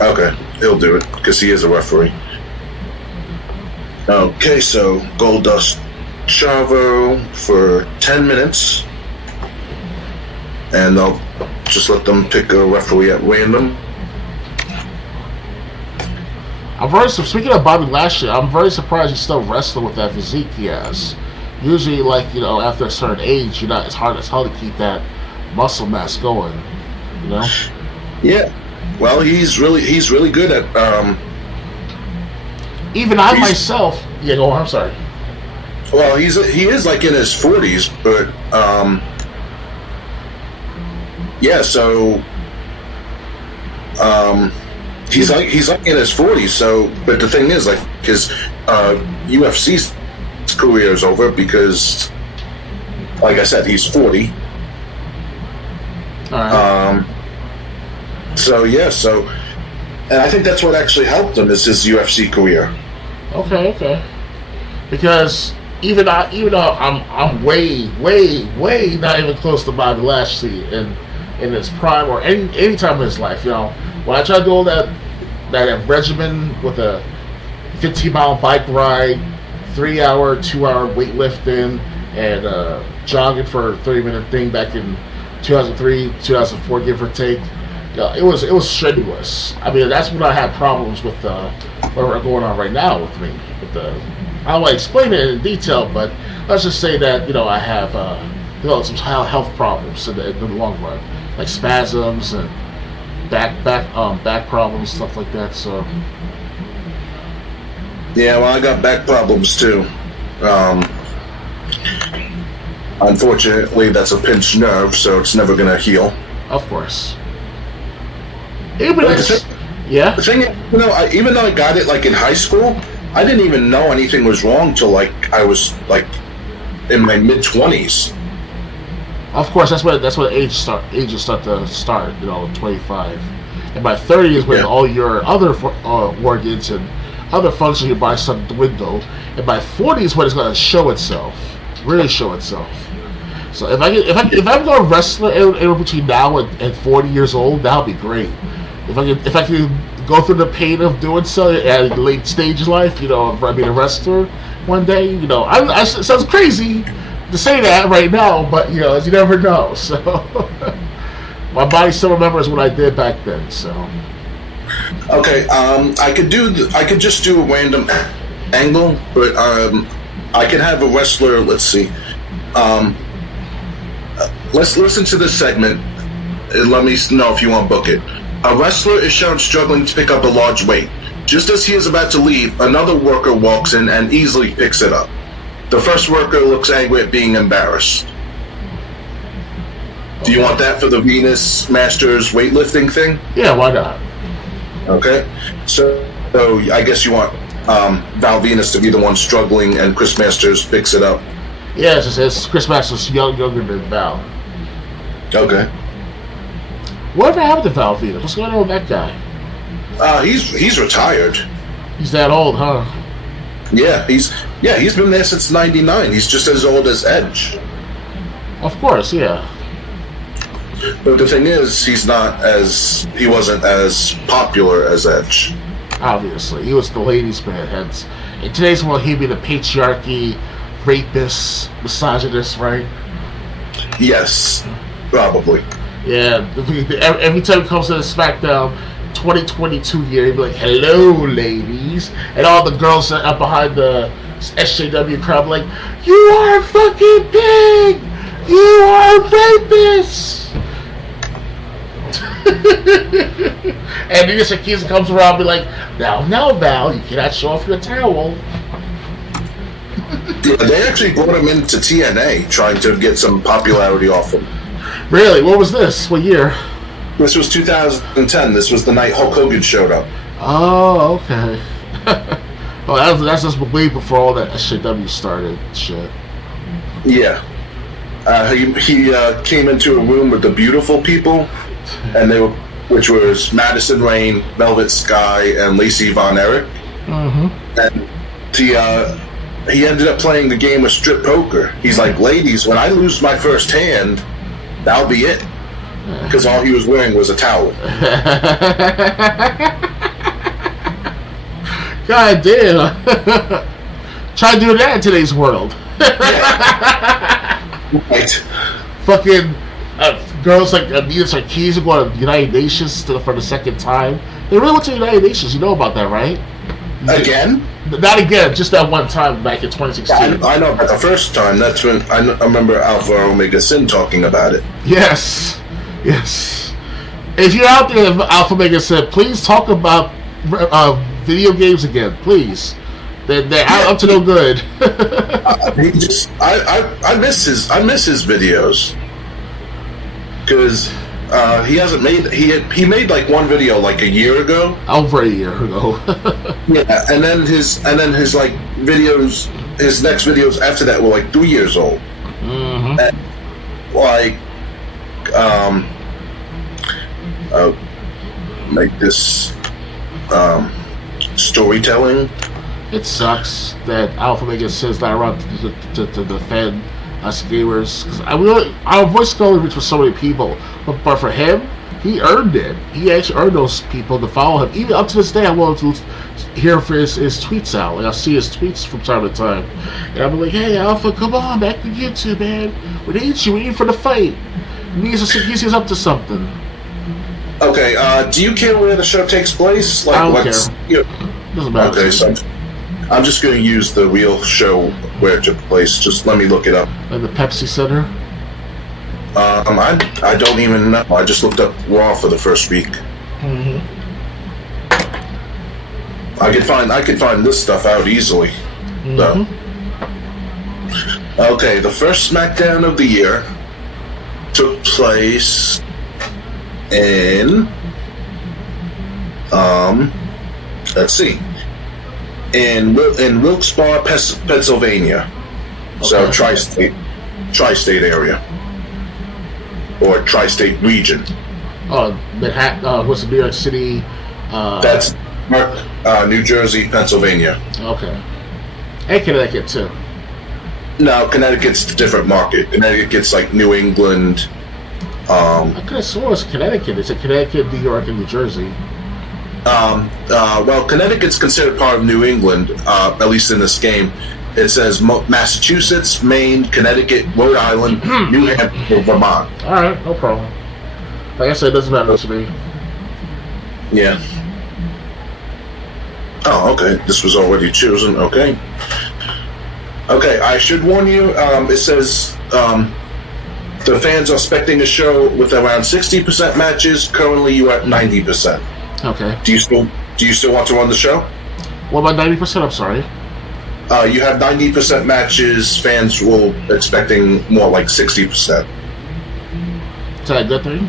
Okay, he'll do it because he is a referee. Okay, so Goldust Chavo for 10 minutes, and I'll just let them pick a referee at random. Speaking of Bobby Lashley, I'm very surprised he's still wrestling with that physique he has. Usually, after a certain age, it's hard as hell to keep that muscle mass going. Yeah. Well, he's really good at. Even I myself. Yeah, go on. I'm sorry. Well, he is like in his 40s, but yeah. So he's like in his 40s. So, but the thing is, like his UFC's career is over because, like I said, he's 40. All right. So yeah. So, and I think that's what actually helped him is his UFC career. Okay. Because even though I'm way not even close to Bobby Lashley in his prime or any time in his life, when I try to do all that regimen with a 15-mile bike ride, 3-hour, 2-hour weightlifting, and jogging for a 30-minute thing back in 2003, 2004, give or take. It was strenuous. I mean, that's when I had problems with what's going on right now with me. I don't want to explain it in detail, but let's just say that I have some health problems in the long run, like spasms and back problems, stuff like that. So. Yeah, well, I got back problems too. Unfortunately, that's a pinched nerve, so it's never going to heal. Of course. The thing is, even though I got it like in high school, I didn't even know anything was wrong till like I was like in my mid-20s. Of course, that's what ages start to start. 25, and by 30 is when all your other organs and other functions of your body start to dwindle, and by 40 is when it's going to show itself, really show itself. So if I'm going to wrestler in between now and 40 years old, that would be great. If I could go through the pain of doing so at a late stage of life, of being a wrestler one day, it sounds crazy to say that right now, but you never know. So my body still remembers what I did back then. So okay, I could just do a random angle, but I could have a wrestler. Let's see. Let's listen to this segment and let me know if you want to book it. A wrestler is shown struggling to pick up a large weight. Just as he is about to leave, another worker walks in and easily picks it up. The first worker looks angry at being embarrassed. Do you want that for the Venus Masters weightlifting thing? Yeah, why not? Okay. So I guess you want Val Venus to be the one struggling and Chris Masters picks it up. Yeah, it's Chris Masters younger than Val. Okay. Whatever happened to Val Venus? What's going on with that guy? He's retired. He's that old, huh? Yeah, he's been there since '99. He's just as old as Edge. Of course, yeah. But the thing is, he wasn't as popular as Edge. Obviously, he was the ladies' man. Hence, in today's world, he'd be the patriarchy, rapist, misogynist, right? Yes, probably. Yeah, every time he comes to the SmackDown 2022 year, he'd be like, "Hello, ladies," and all the girls up behind the SJW crowd like, "You are fucking pig! You are rapists!" And then Shaquille comes around and be like, "Now, Val, you cannot show off your towel." Yeah, they actually brought him into TNA, trying to get some popularity off him. Really? What was this? What year? This was 2010. This was the night Hulk Hogan showed up. Oh, okay. Oh, that's just way before all that SJW started. Shit. Yeah. He came into a room with the beautiful people, and which was Madison Rayne, Velvet Sky, and Lacey Von Erich. Mm-hmm. And he ended up playing the game of strip poker. He's like, "Ladies, when I lose my first hand, that'll be it." Because all he was wearing was a towel. God damn. Try to do that in today's world. Right. Fucking girls like Anita Sarkeesian are going to the United Nations for the second time. They really went to the United Nations. You know about that, right? Again? Not again, just that one time back in 2016. I know about the first time. That's when I remember Alpha Omega Sin talking about it. Yes. If you're out there, Alpha Omega said, please talk about video games again, please. They're up to no good. I miss his videos because he hasn't made he made like one video like a year ago. Over a year ago. Yeah, and then his like videos, his next videos after that were like 3 years old. Mm-hmm. And, like like this storytelling. It sucks that Alpha Omega says that around to defend us gamers. Cause our voice can only reach for so many people, but for him, he earned it. He actually earned those people to follow him. Even up to this day, I'm willing to hear for his tweets out. Like, I see his tweets from time to time, and I'm like, "Hey, Alpha, come on back to YouTube, man. We need you. We need for the fight. He's up to something." Okay. Do you care where the show takes place? Like, I don't care. Doesn't matter. Okay, so I'm just going to use the real show where it took place. Just let me look it up. Like the Pepsi Center? I don't even know. I just looked up Raw for the first week. Mm-hmm. I could find this stuff out easily. Mm-hmm. So. Okay, the first SmackDown of the year took place in let's see. In Wilkes-Barre, Pennsylvania. So Okay. tri-state area. Or tri-state region. Oh, Manhattan, what's the New York City? That's New Jersey, Pennsylvania. Okay. And Connecticut, too. No, Connecticut's a different market. Connecticut's like New England. I could have sworn it was Connecticut. It's Connecticut, New York, and New Jersey. Well, Connecticut's considered part of New England, at least in this game. It says Massachusetts, Maine, Connecticut, Rhode Island, New Hampshire, Vermont. All right, no problem. Like I said, it doesn't matter to me. Yeah. Oh, okay. This was already chosen. Okay. Okay, I should warn you. It says the fans are expecting a show with around 60% matches. Currently, you are at 90%. Okay. Do you still want to run the show? What about 90%? I'm sorry. You have 90% matches. Fans will expecting more like 60%. Is that a good thing?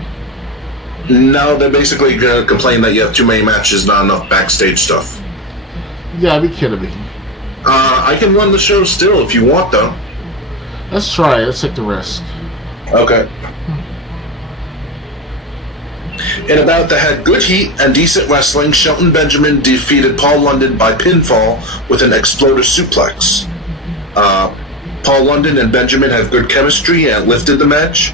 No, they're basically gonna complain that you have too many matches, not enough backstage stuff. Yeah, be kidding me. I can run the show still if you want, though. Let's try it. Let's take the risk. Okay. In a bout that had good heat and decent wrestling, Shelton Benjamin defeated Paul London by pinfall with an exploder suplex. Paul London and Benjamin have good chemistry and lifted the match.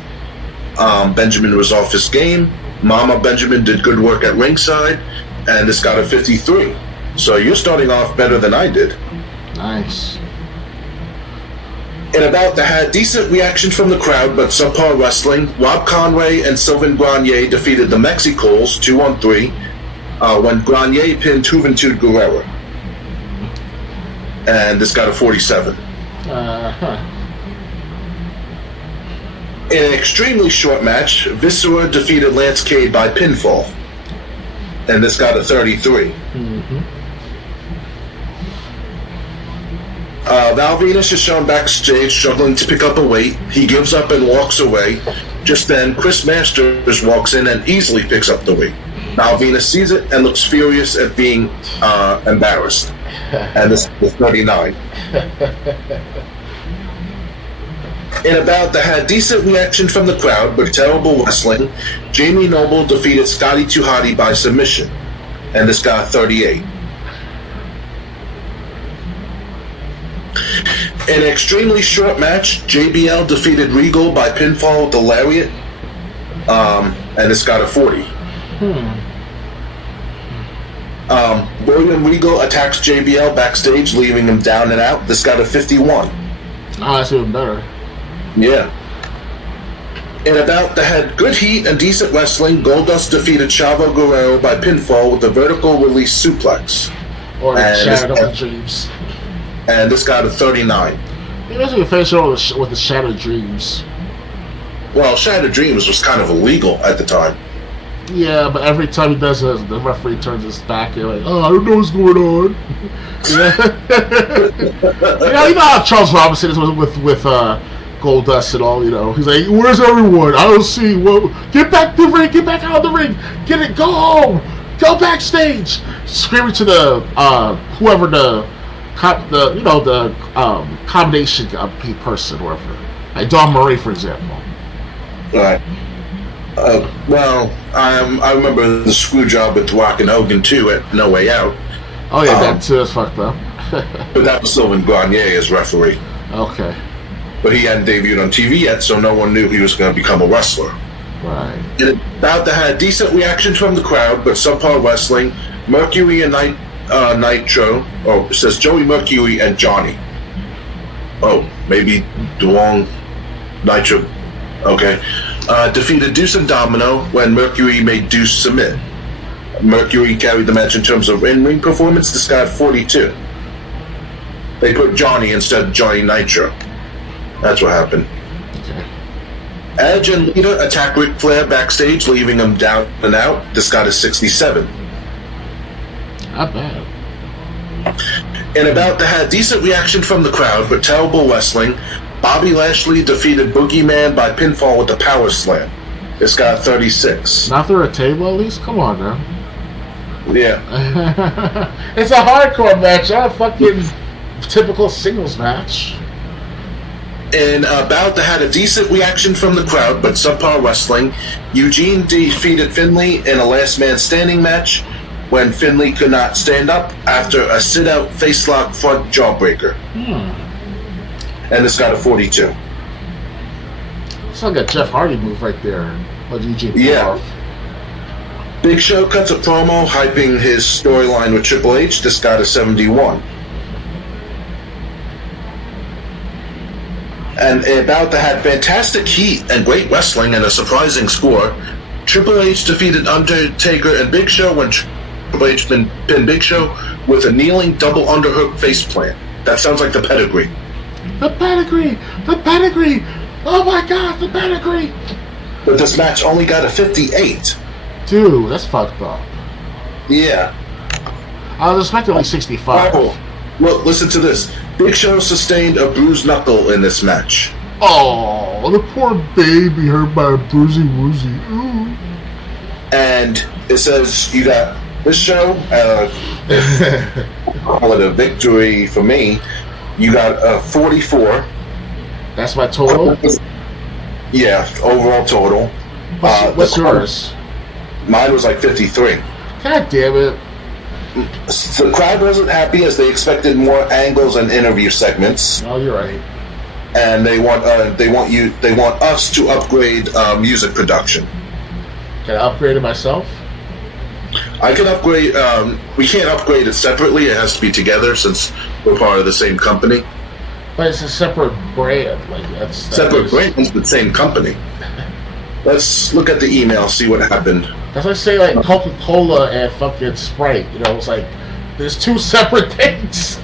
Benjamin was off his game. Mama Benjamin did good work at ringside, and this got a 53. So you're starting off better than I did. Nice. In a bout that had decent reaction from the crowd but subpar wrestling, Rob Conway and Sylvain Grenier defeated the Mexicols 2-on-3 when Grenier pinned Juventud Guerrero. And this got a 47. In an extremely short match, Viscera defeated Lance Cade by pinfall. And this got a 33. Val Venus is shown backstage struggling to pick up a weight. He gives up and walks away. Just then, Chris Masters walks in and easily picks up the weight. Val Venus sees it and looks furious at being embarrassed. And this is 39. In a bout that had decent reaction from the crowd but terrible wrestling, Jamie Noble defeated Scotty 2 Hotty by submission. And this got 38. In an extremely short match, JBL defeated Regal by pinfall with the lariat, and this got a 40. William Regal attacks JBL backstage, leaving him down and out. This got a 51. Oh, that's even better. Yeah. In a bout that had good heat and decent wrestling, Goldust defeated Chavo Guerrero by pinfall with a vertical release suplex. Or the Shadow Dreams. And this got a 39. He basically finished it with the Shattered Dreams. Well, Shattered Dreams was kind of illegal at the time. Yeah, but every time he does it, the referee turns his back and like, oh, I don't know what's going on. You know how Charles Robinson is with Goldust and all, you know. He's like, where's everyone? I don't see. Well, get back to the ring, get back out of the ring, get it, go home, go backstage. Screaming to the whoever the combination person, whatever. Like Dawn Marie, for example. Right. Well, I remember the screw job with Rock and Hogan too at No Way Out. Oh yeah, that too is fucked up. But that was Sylvain Grenier as referee. Okay. But he hadn't debuted on TV yet, so no one knew he was going to become a wrestler. Right. In a bout that had decent reaction from the crowd, but subpar wrestling, Mercury and Nitro, it says Joey Mercury and Johnny. Oh, maybe the wrong Nitro. Okay. Defeated Deuce and Domino when Mercury made Deuce submit. Mercury carried the match in terms of in-ring performance. This got 42. They put Johnny instead of Johnny Nitro. That's what happened. Okay. Edge and Lita attack Ric Flair backstage, leaving him down and out. This got a 67. Not bad. In a bout that had decent reaction from the crowd, but terrible wrestling, Bobby Lashley defeated Boogeyman by pinfall with a power slam. This got 36. Not through a table, at least? Come on, now. Yeah. It's a hardcore match, not a fucking typical singles match. In a bout that had a decent reaction from the crowd, but subpar wrestling, Eugene defeated Finlay in a last man standing match when Finlay could not stand up after a sit-out face-lock front jawbreaker. and it's got a 42. It's like a Jeff Hardy move right there. LDG Yeah. Big Show cuts a promo hyping his storyline with Triple H. This got a 71. And a bout that had fantastic heat and great wrestling and a surprising score. Triple H defeated Undertaker and Big Show when Triple H pinned Big Show with a kneeling double underhook face plant. That sounds like the pedigree. The pedigree! The pedigree! Oh my god, the pedigree! But this match only got a 58. Dude, that's fucked up. Yeah. I was expecting like 65. Oh, well, listen to this. Big Show sustained a bruised knuckle in this match. Oh, the poor baby hurt by a bruisey woozy. Ooh. And it says you got this show, call it a victory for me. You got a 44. That's my total? Yeah, overall total. What's yours? Mine was like 53. God damn it. The crowd wasn't happy as they expected more angles and interview segments. Oh, you're right. And they want us to upgrade music production. Can I upgrade it myself? I can upgrade. We can't upgrade it separately. It has to be together since we're part of the same company. But it's a separate brand. Separate brands, but same company. Let's look at the email, see what happened. That's like saying like Coca-Cola and fucking Sprite. You know, it's like there's two separate things.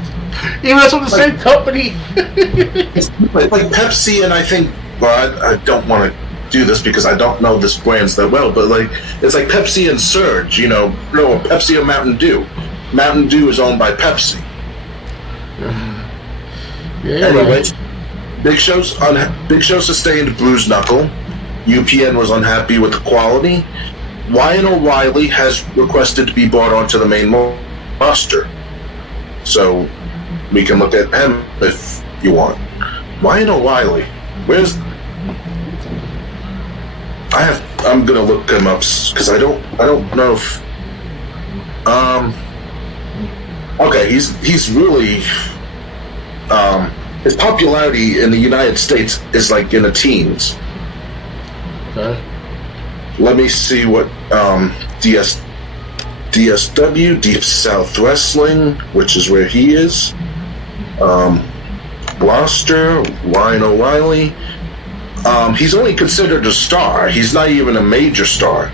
Even though it's from the same company. It's like Pepsi and I think. Well, I don't want to do this because I don't know this brands that well, but like it's like Pepsi and Surge. You know, no Pepsi or Mountain Dew. Mountain Dew is owned by Pepsi. Yeah, anyway, right. Big Show sustained bruised knuckle. UPN was unhappy with the quality. Ryan O'Reilly has requested to be brought onto the main roster, so we can look at him if you want. Ryan O'Reilly, where's? I'm gonna look him up because I don't know if. Okay, he's really. His popularity in the United States is like in the teens. Okay. Let me see what DSW, Deep South Wrestling, which is where he is. Gloucester, Ryan O'Reilly. He's only considered a star. He's not even a major star.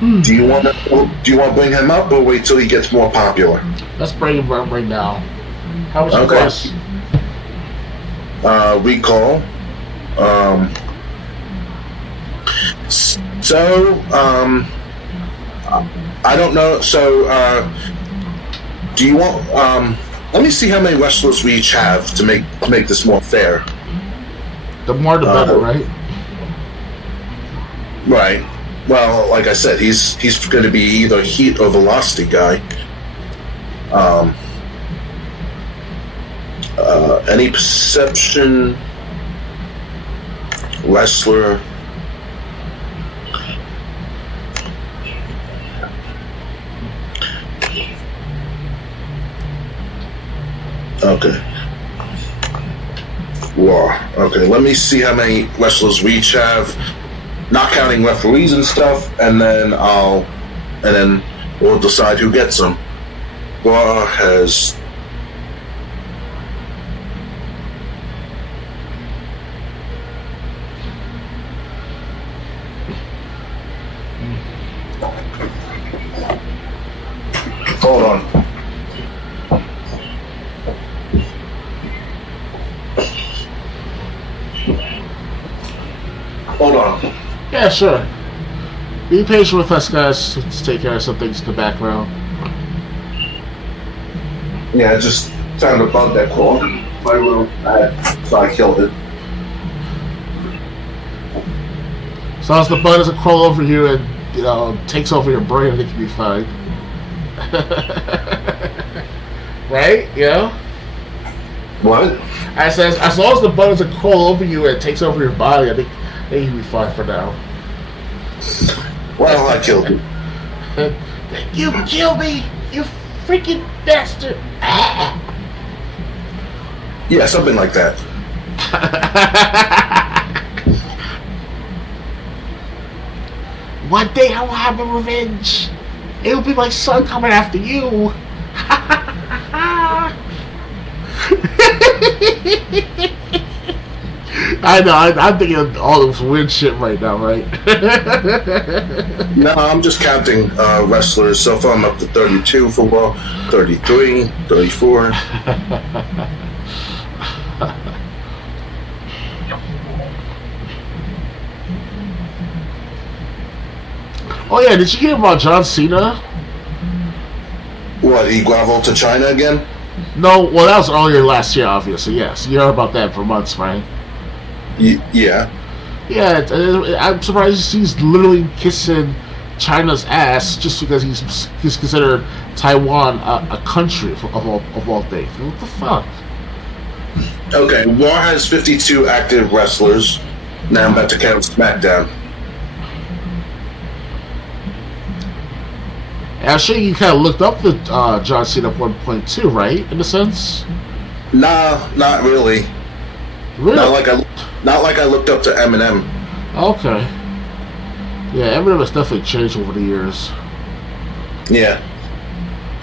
Do you want to bring him up or wait till he gets more popular? Let's bring him up right now. How much it cost? Recall. So, I don't know. So, do you want? Let me see how many wrestlers we each have to make this more fair. The more the better, right? Right. Well, like I said, he's going to be either Heat or Velocity guy. Any perception wrestler. Okay. War. Okay, let me see how many wrestlers we each have, not counting referees and stuff, and then we'll decide who gets them. War has. Hold on. Hold on. Yeah, sure. Be patient with us, guys. Let's take care of some things in the background. Yeah, I just found a bug that crawled in my room, so I killed it. As long as the bug doesn't crawl over you and takes over your brain, I think you'll be fine. Right? Yeah. What? I said, as long as the bug doesn't crawl over you and takes over your body, I think you'll be fine for now. Well, I killed it. You killed me, you freaking bastard! Yeah, something like that. One day I will have my revenge. It'll be my son coming after you. I know, I'm thinking of all this weird shit right now, right? No, I'm just counting wrestlers. So far, I'm up to 32 for Raw, 33, 34. Oh yeah, did you hear about John Cena? What, he traveled to China again? No, well that was earlier last year, obviously. Yes, you heard about that for months, right? Yeah. Yeah, I'm surprised he's literally kissing China's ass just because he's considered Taiwan a country of all things. What the fuck? Okay, Raw has 52 active wrestlers. Now I'm about to count SmackDown. Actually, you kind of looked up the John Cena 1.2, right? In a sense. Nah, not really. Really? Not like I looked up to Eminem. Okay. Yeah, Eminem has definitely changed over the years. Yeah.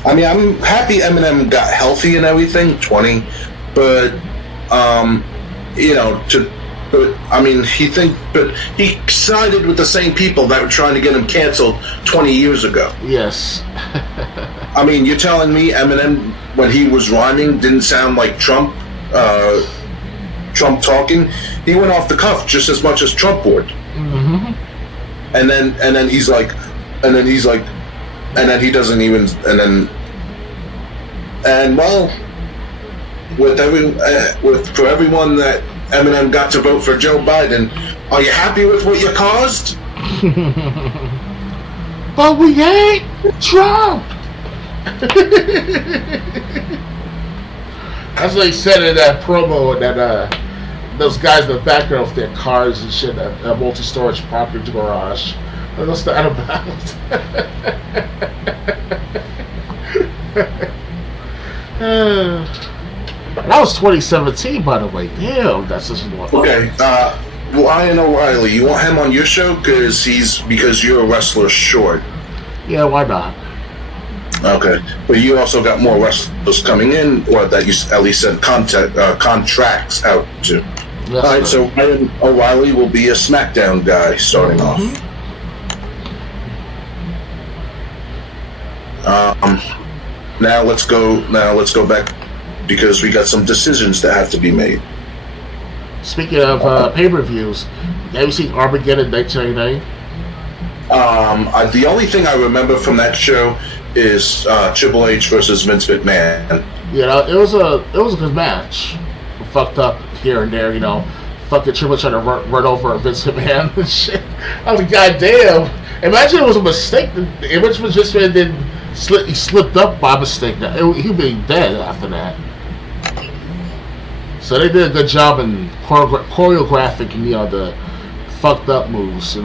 I mean, I'm happy Eminem got healthy and everything, 20, but he sided with the same people that were trying to get him canceled 20 years ago. Yes. I mean, you're telling me Eminem, when he was rhyming, didn't sound like Trump talking? He went off the cuff just as much as Trump would. Mm-hmm. And then he doesn't even, for everyone that Eminem got to vote for Joe Biden, are you happy with what you caused? But we ain't Trump. That's what he said in that promo that those guys in the background with their cars and shit at a multi-storage property garage. What's that about? That was 2017, by the way. Damn, that's just one. Okay, Ryan O'Reilly, you want him on your show because you're a wrestler short? Yeah, why not? Okay, but you also got more wrestlers coming in, or that you at least sent contracts out to. That's all right, right. so Ryan O'Reilly will be a SmackDown guy starting off. Now let's go back because we got some decisions that have to be made. Speaking of pay-per-views, have you seen Armageddon 1999? The only thing I remember from that show is Triple H versus Vince McMahon. Yeah, it was a good match. Fucked up here and there, Fucking Triple H trying to run over Vince McMahon and shit. I was like, goddamn. Imagine it was a mistake. Vince McMahon he slipped up by mistake. He'd be dead after that. So they did a good job in choreographing, the fucked up moves,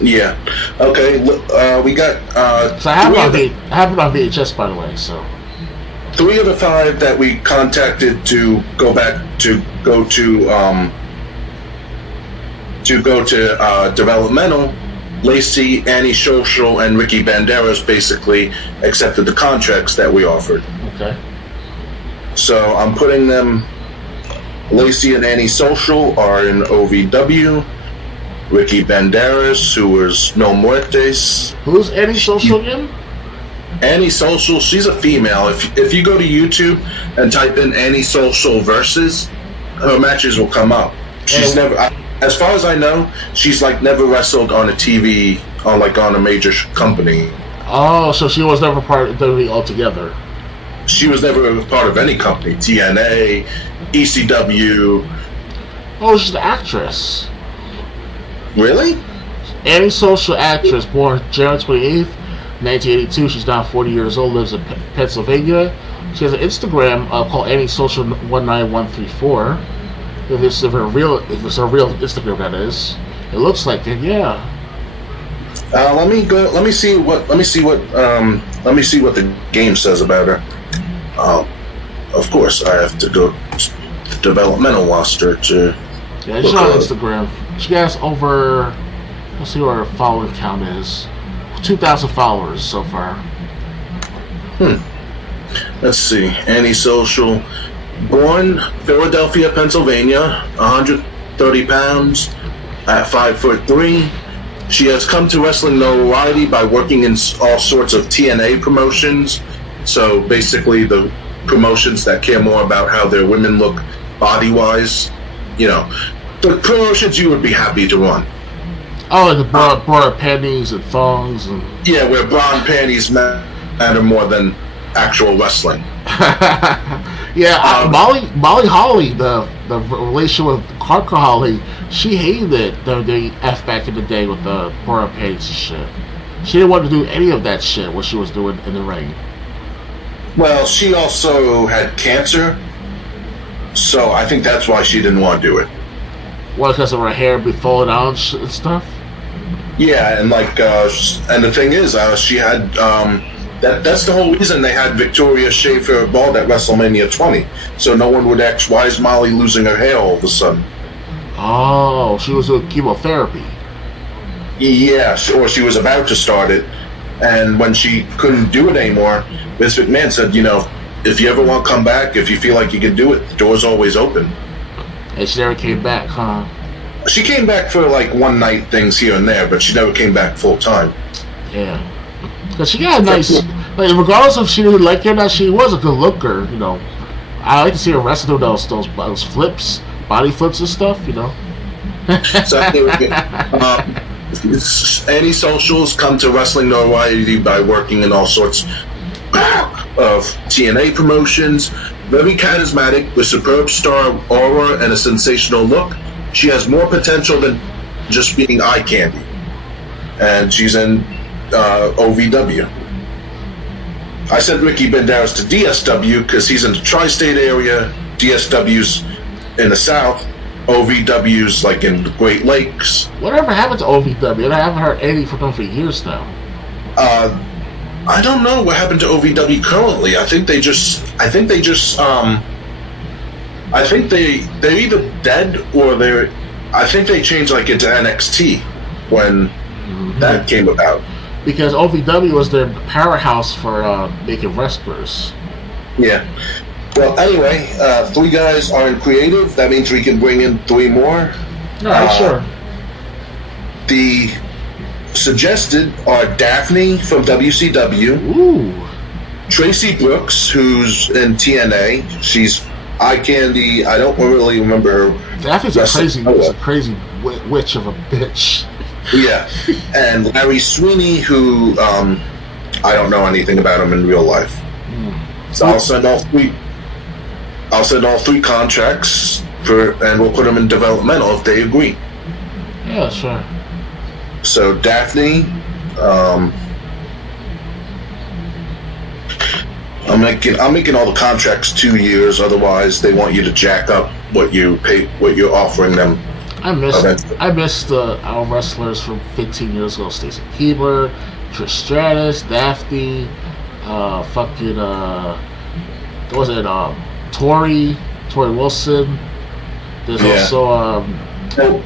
Yeah. Okay. We got. So I have it on VHS, by the way. So 3 of the 5 that we contacted to go to developmental. Lacey, Annie Social, and Ricky Banderas basically accepted the contracts that we offered. Okay. So I'm putting them. Lacey and Annie Social are in OVW. Ricky Banderas, who was No Muertes. Who's Annie Social again? Annie Social, she's a female. If you go to YouTube and type in Annie Social versus, her matches will come up. She's never, as far as I know, she's never wrestled on a TV on a major company. Oh, so she was never part of WWE altogether. She was never part of any company. TNA, ECW. Oh, she's an actress. Really? Annie Social, actress, born January 28th, 1982. She's now 40 years old, lives in Pennsylvania. She has an Instagram called Annie Social 19134. If it's a real Instagram, that is. It looks like it, yeah. Let me see what the game says about her. of course, I have to go to the developmental roster to. Yeah, she's on Instagram. She has over. Let's see what her following count is. 2,000 followers so far. Let's see. Antisocial. Born Philadelphia, Pennsylvania, 130 pounds, at 5'3". She has come to wrestling notoriety by working in all sorts of TNA promotions. So basically, the promotions that care more about how their women look body-wise. You know, the promotions you would be happy to run. Oh, like the bra panties and thongs and. Yeah, where bra and panties matter more than actual wrestling. Yeah, Molly Holly, the relation with Carter Holly, she hated it, the F back in the day with the bra panties and shit. She didn't want to do any of that shit what she was doing in the ring. Well, she also had cancer, so I think that's why she didn't want to do it. What, because of her hair be falling out and stuff? Yeah, and and the thing is, she had that's the whole reason they had Victoria shave her bald at WrestleMania 20, so no one would ask, why is Molly losing her hair all of a sudden? Oh, she was doing chemotherapy. Yeah, or she was about to start it, and when she couldn't do it anymore, Vince McMahon said, if you ever want to come back, if you feel like you can do it, the door's always open. And she never came back, huh? She came back for one night things here and there, but she never came back full time. Yeah. Because she got a nice, regardless if she didn't like it or not, she was a good looker, I like to see her wrestle those flips, body flips and stuff, So Antisocials come to wrestling notoriety by working in all sorts of TNA promotions. Very charismatic, with superb star aura and a sensational look. She has more potential than just being eye candy. And she's in OVW. I sent Ricky Banderas to DSW because he's in the tri-state area. DSW's in the south. OVW's in the Great Lakes. Whatever happened to OVW? I haven't heard anything from them for years now. I don't know what happened to OVW currently. I think they're either dead or I think they changed into NXT when that came about. Because OVW was their powerhouse for making wrestlers. Yeah. Well, anyway, 3 guys are in creative. That means we can bring in 3 more. All right, sure. The suggested are Daphne from WCW. Ooh. Tracy Brooks, who's in TNA. She's eye candy. I don't really remember her. Daphne's a crazy witch of a bitch. Yeah. And Larry Sweeney, who I don't know anything about him in real life. So I'll send all 3 contracts and we'll put them in developmental if they agree. Yeah, sure. So Daphne, I'm making all the contracts 2 years. Otherwise, they want you to jack up what you're offering them. I missed our wrestlers from 15 years ago. Stacey Keebler, Trish Stratus, Daphne, Tori Wilson. There's also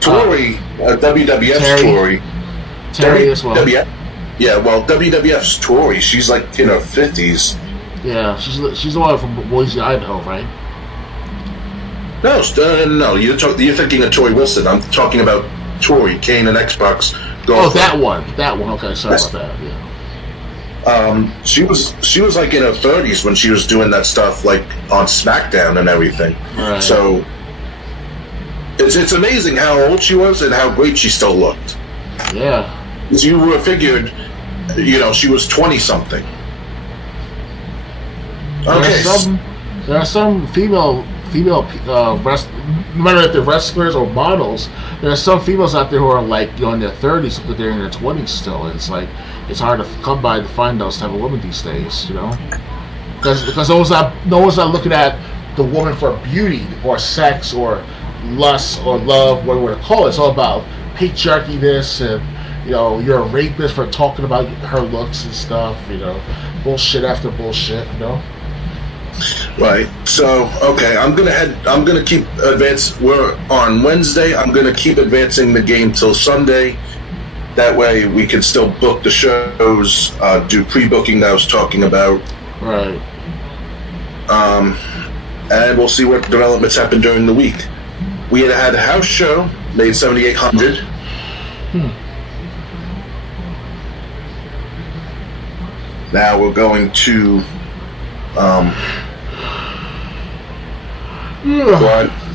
Tori, WWF's Terry. Terry as well. WWF's Tori. She's in her 50s. Yeah, she's the one from Boise, Idaho, right? No. You're thinking of Tori Wilson. I'm talking about Tori, Kane and Xbox. Oh, that one. Okay, sorry about that. Yeah. She was in her 30s when she was doing that stuff on SmackDown and everything. Right. So it's amazing how old she was and how great she still looked. Yeah. Because you would have figured, she was 20 something. Okay. There are some female no matter if they're wrestlers or models, there are some females out there who are in their 30s, but they're in their 20s still. And it's hard to come by to find those type of women these days, because no one's not looking at the woman for beauty or sex or lust or love, whatever you want to call it. It's all about patriarchy, this, and you're a rapist for talking about her looks and stuff, bullshit after bullshit, Right. So, okay, I'm gonna keep advance. We're on Wednesday. I'm gonna keep advancing the game till Sunday. That way, we can still book the shows, do pre-booking that I was talking about. Right. And we'll see what developments happen during the week. We had a house show, made 7,800. Now we're going to.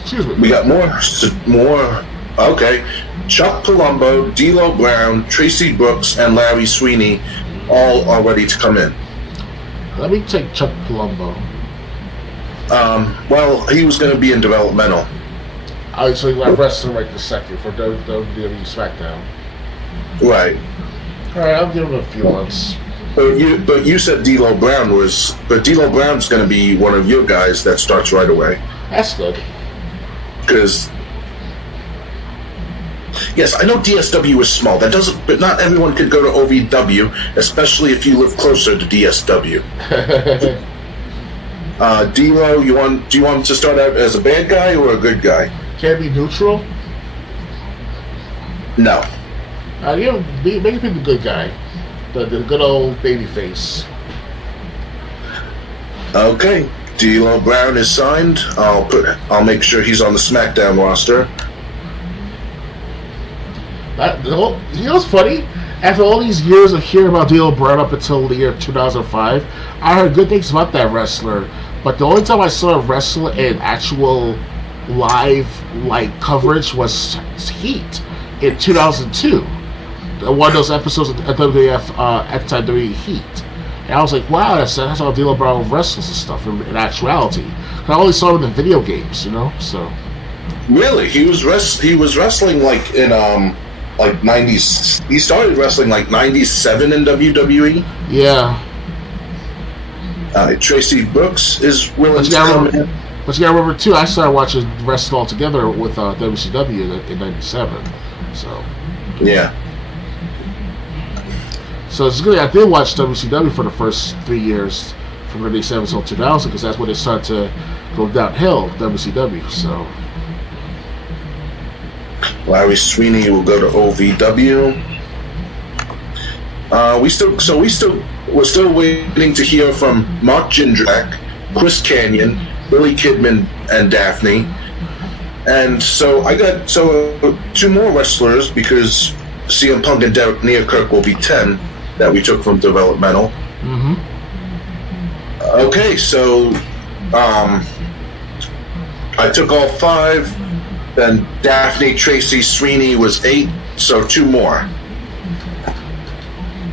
Excuse me. We got more. Okay, Chuck Palumbo, D'Lo Brown, Tracy Brooks, and Larry Sweeney all are ready to come in. Let me take Chuck Palumbo. Well, he was going to be in developmental. Obviously, I'm wrestling right this second for WWE SmackDown. Right. All right, I'll give him a few months. But you said D'Lo Brown was. But D'Lo Brown's going to be one of your guys that starts right away. That's good. Because. Yes, I know DSW is small. That doesn't, but not everyone could go to OVW, especially if you live closer to DSW. D'Lo, do you want him to start out as a bad guy or a good guy? Can it be neutral? No. Make him the good guy, the good old baby face. Okay, D'Lo Brown is signed. I'll make sure he's on the SmackDown roster. You know what's funny? After all these years of hearing about D'Lo Brown up until the year 2005, I heard good things about that wrestler. But the only time I saw him wrestle in actual live coverage was Heat in 2002. One of those episodes of WWF at the time WWE Heat. And I was like, wow, that's how D'Lo Brown wrestles and stuff in actuality. I only saw him in video games, so. Really, he was wrestling like in 90s. He started wrestling like 97 in WWE. Yeah. Tracy Brooks is willing to come in. But you gotta remember too, I started watching wrestling all together with WCW in '97. So. Yeah. So it's good. I did watch WCW for the first 3 years, from '97 until 2000, because that's when it started to go downhill. WCW. So. Larry Sweeney will go to OVW. We're still waiting to hear from Mark Jindrak, Chris Kanyon, Billy Kidman, and Daphne. And so I got two more wrestlers, because CM Punk and Derek Nearkirk will be 10 that we took from developmental. Mm-hmm. Okay, so I took all 5. Then Daphne, Tracy, Sweeney was 8, so 2 more.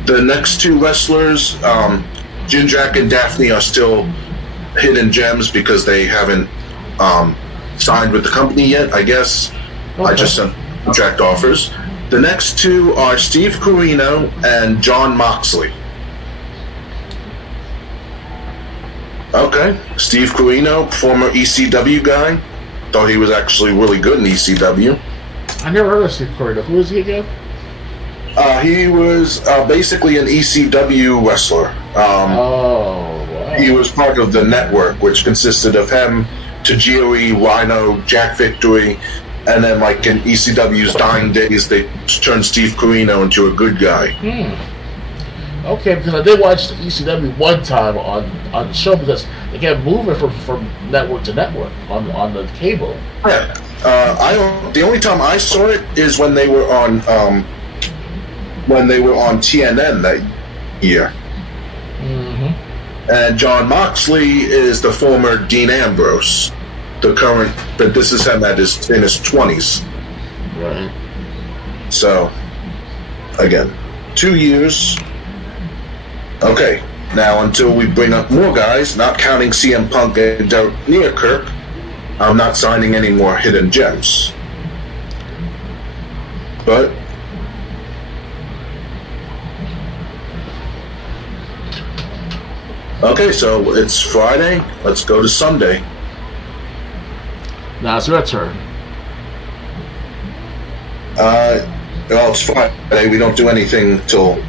The next 2 wrestlers, Jindrak and Daphne, are still hidden gems because they haven't signed with the company yet, I guess. Okay. I just sent contract offers. The next 2 are Steve Corino and John Moxley. Okay, Steve Corino, former ECW guy. Thought he was actually really good in ECW. I never heard of Steve Corino. Who is he again? He was basically an ECW wrestler. Wow. He was part of the network, which consisted of him, Tajiri, Rhino, Jack Victory, and then like in ECW's dying days, they turned Steve Corino into a good guy. Okay, because I did watch the ECW one time on the show, because they kept moving from network to network on the cable. Yeah. The only time I saw it is when they were on TNN that year. Mm-hmm. And John Moxley is the former Dean Ambrose, the current. But this is him in his 20s. Right. So, again, 2 years. Okay, now until we bring up more guys, not counting CM Punk and Derek Nearkirk, I'm not signing any more hidden gems. But okay, so it's Friday. Let's go to Sunday. Now it's your turn. Well, it's Friday. We don't do anything till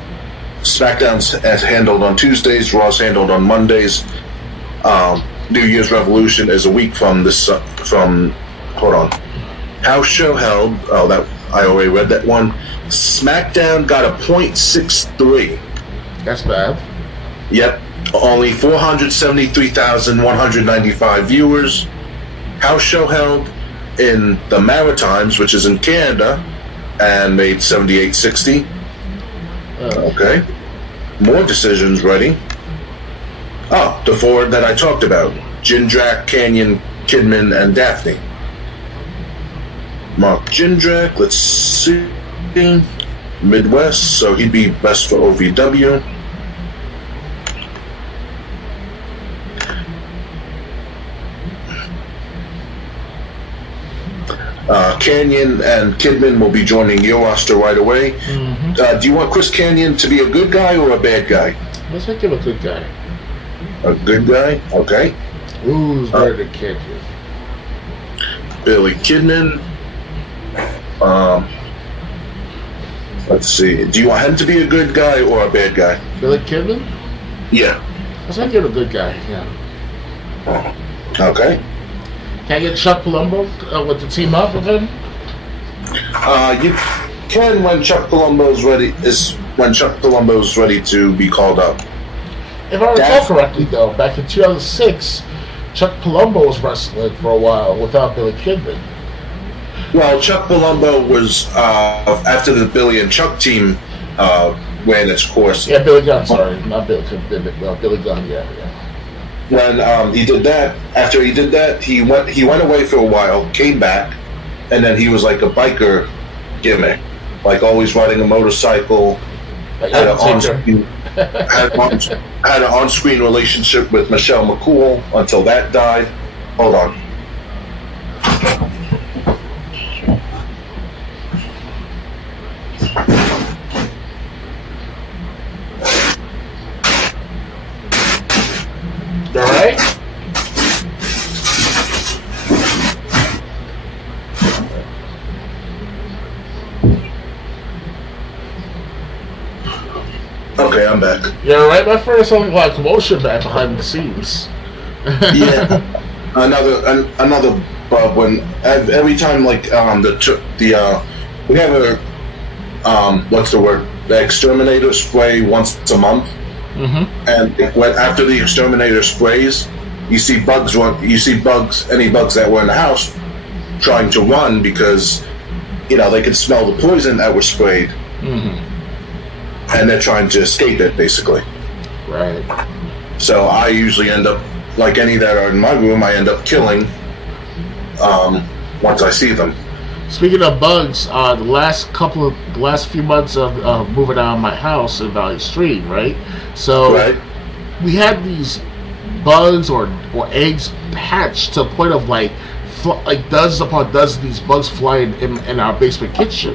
SmackDown's handled on Tuesdays, Raw's handled on Mondays. New Year's Revolution is a week from this. Hold on. House show held. Oh, that I already read that one. SmackDown got a .63. That's bad. Yep, only 473,195 viewers. House show held in the Maritimes, which is in Canada, and made 7860. Okay. More decisions ready. Oh, the four that I talked about. Jindrak, Canyon, Kidman, and Daphne. Mark Jindrak, let's see. Midwest, so he'd be best for OVW. Canyon and Kidman will be joining your roster right away. Mm-hmm. Do you want Chris Canyon to be a good guy or a bad guy? Let's make him a good guy. A good guy? Okay. Who's better than Canyon? Billy Kidman. Let's see. Do you want him to be a good guy or a bad guy? Billy Kidman? Yeah. Let's make him a good guy, yeah. Okay. Can I get Chuck Palumbo with the team up with him? You can when Chuck Palumbo's ready to be called up. If I recall correctly, though, back in 2006, Chuck Palumbo was wrestling for a while without Billy Kidman. Well, Chuck Palumbo was after the Billy and Chuck team ran its course. Yeah, Billy Gunn. Sorry, not Billy Kidman. Billy Gunn. Yeah. When he did that, after he did that, he went away for a while, came back, and then he was like a biker gimmick, like always riding a motorcycle. Had an on-screen relationship with Michelle McCool until that died. Hold on. All right. Okay, I'm back. Yeah, right. My friend sounded like commotion back behind the scenes. Yeah, another bug when every time like we have a what's the word, the exterminator spray once a month. Mm-hmm. And after the exterminator sprays, you see any bugs that were in the house trying to run because they could smell the poison that was sprayed. Mm-hmm. And they're trying to escape it, basically. Right. So I usually end up, like any that are in my room, I end up killing once I see them. Speaking of bugs, the last few months of moving out of my house in Valley Stream, right? So Right. we had these bugs or eggs hatched to the point of like dozens upon dozens of these bugs flying in our basement kitchen.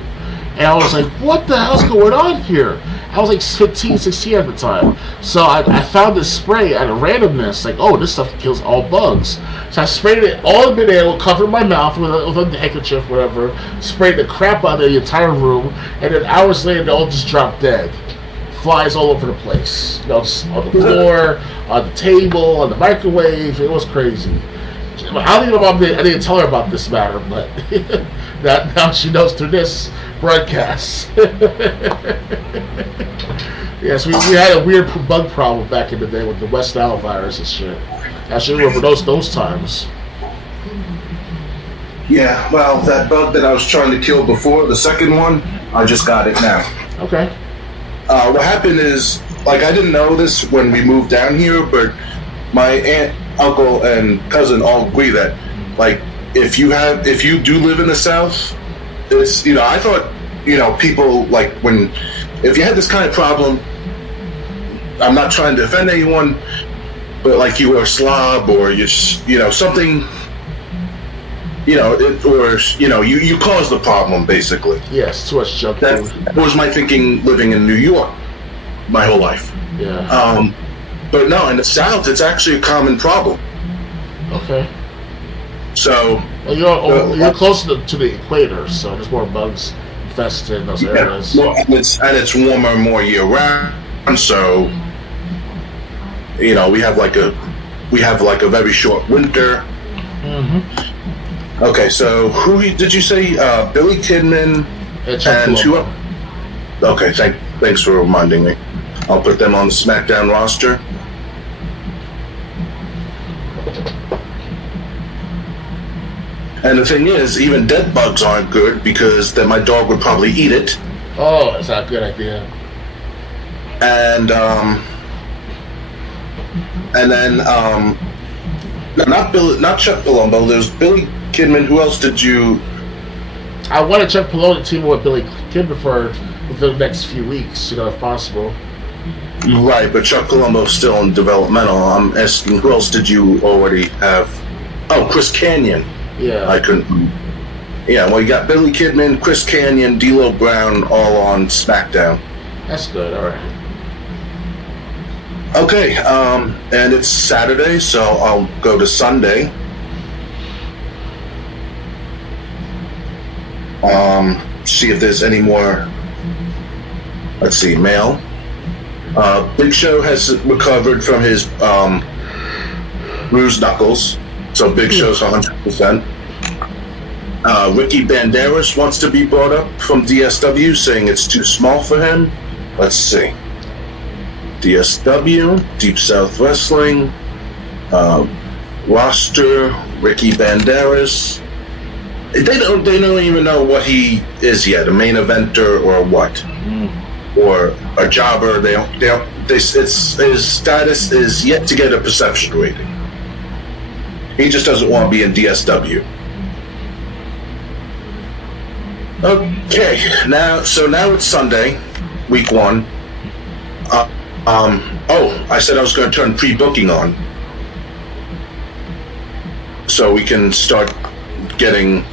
And I was like, what the hell's going on here? I was like 15, 16 at the time. So I found this spray out of randomness, like, oh, this stuff kills all bugs. So I sprayed it all in midair, covered my mouth with a handkerchief, whatever, sprayed the crap out of the entire room, and then hours later, they all just dropped dead. Flies all over the place. Just on the floor, on the table, on the microwave. It was crazy. I don't even know if I didn't tell her about this matter, but now she knows through this broadcast. Yes, we had a weird bug problem back in the day with the West Nile virus and shit. I should remember those times. Yeah, well, that bug that I was trying to kill before, the second one, I just got it now. Okay. What happened is, like, I didn't know this when we moved down here, but my aunt, uncle, and cousin all agree that, like, if you do live in the South, it's, I thought, people, like, if you had this kind of problem, I'm not trying to offend anyone, but, like, you were a slob or you something, you caused the problem, basically. Yes, too much junk That food. was my thinking living in New York my whole life. Yeah. But no, in the South, it's actually a common problem. Okay. So you're close to the equator, so there's more bugs infested in those areas. Well, and it's warmer more year round, so we have like a we have like a very short winter. Okay, so did you say? Billy Kidman and who? Okay, thanks for reminding me. I'll put them on the SmackDown roster. And the thing is, even dead bugs aren't good because then my dog would probably eat it. Oh, that's not a good idea. And then not Chuck Palumbo. There's Billy Kidman. Who else did you? I want to Chuck Palumbo to team with Billy Kidman for the next few weeks, if possible. Right, but Chuck Palumbo's still in developmental. I'm asking, who else did you already have? Oh, Chris Kanyon. Yeah. I couldn't. Yeah, well, you got Billy Kidman, Chris Kanyon, D'Lo Brown, all on SmackDown. That's good. All right. Okay, and it's Saturday, so I'll go to Sunday. See if there's any more. Let's see, mail. Big Show has recovered from his bruised knuckles, so Big Show's 100%. Ricky Banderas wants to be brought up from DSW, saying it's too small for him. Let's see. DSW, Deep South Wrestling, roster, Ricky Banderas. They don't even know what he is yet, a main eventer or what, or a jobber. His status is yet to get a perception rating. He just doesn't want to be in DSW. Okay, now it's Sunday, week 1. I said I was going to turn pre-booking on, so we can start getting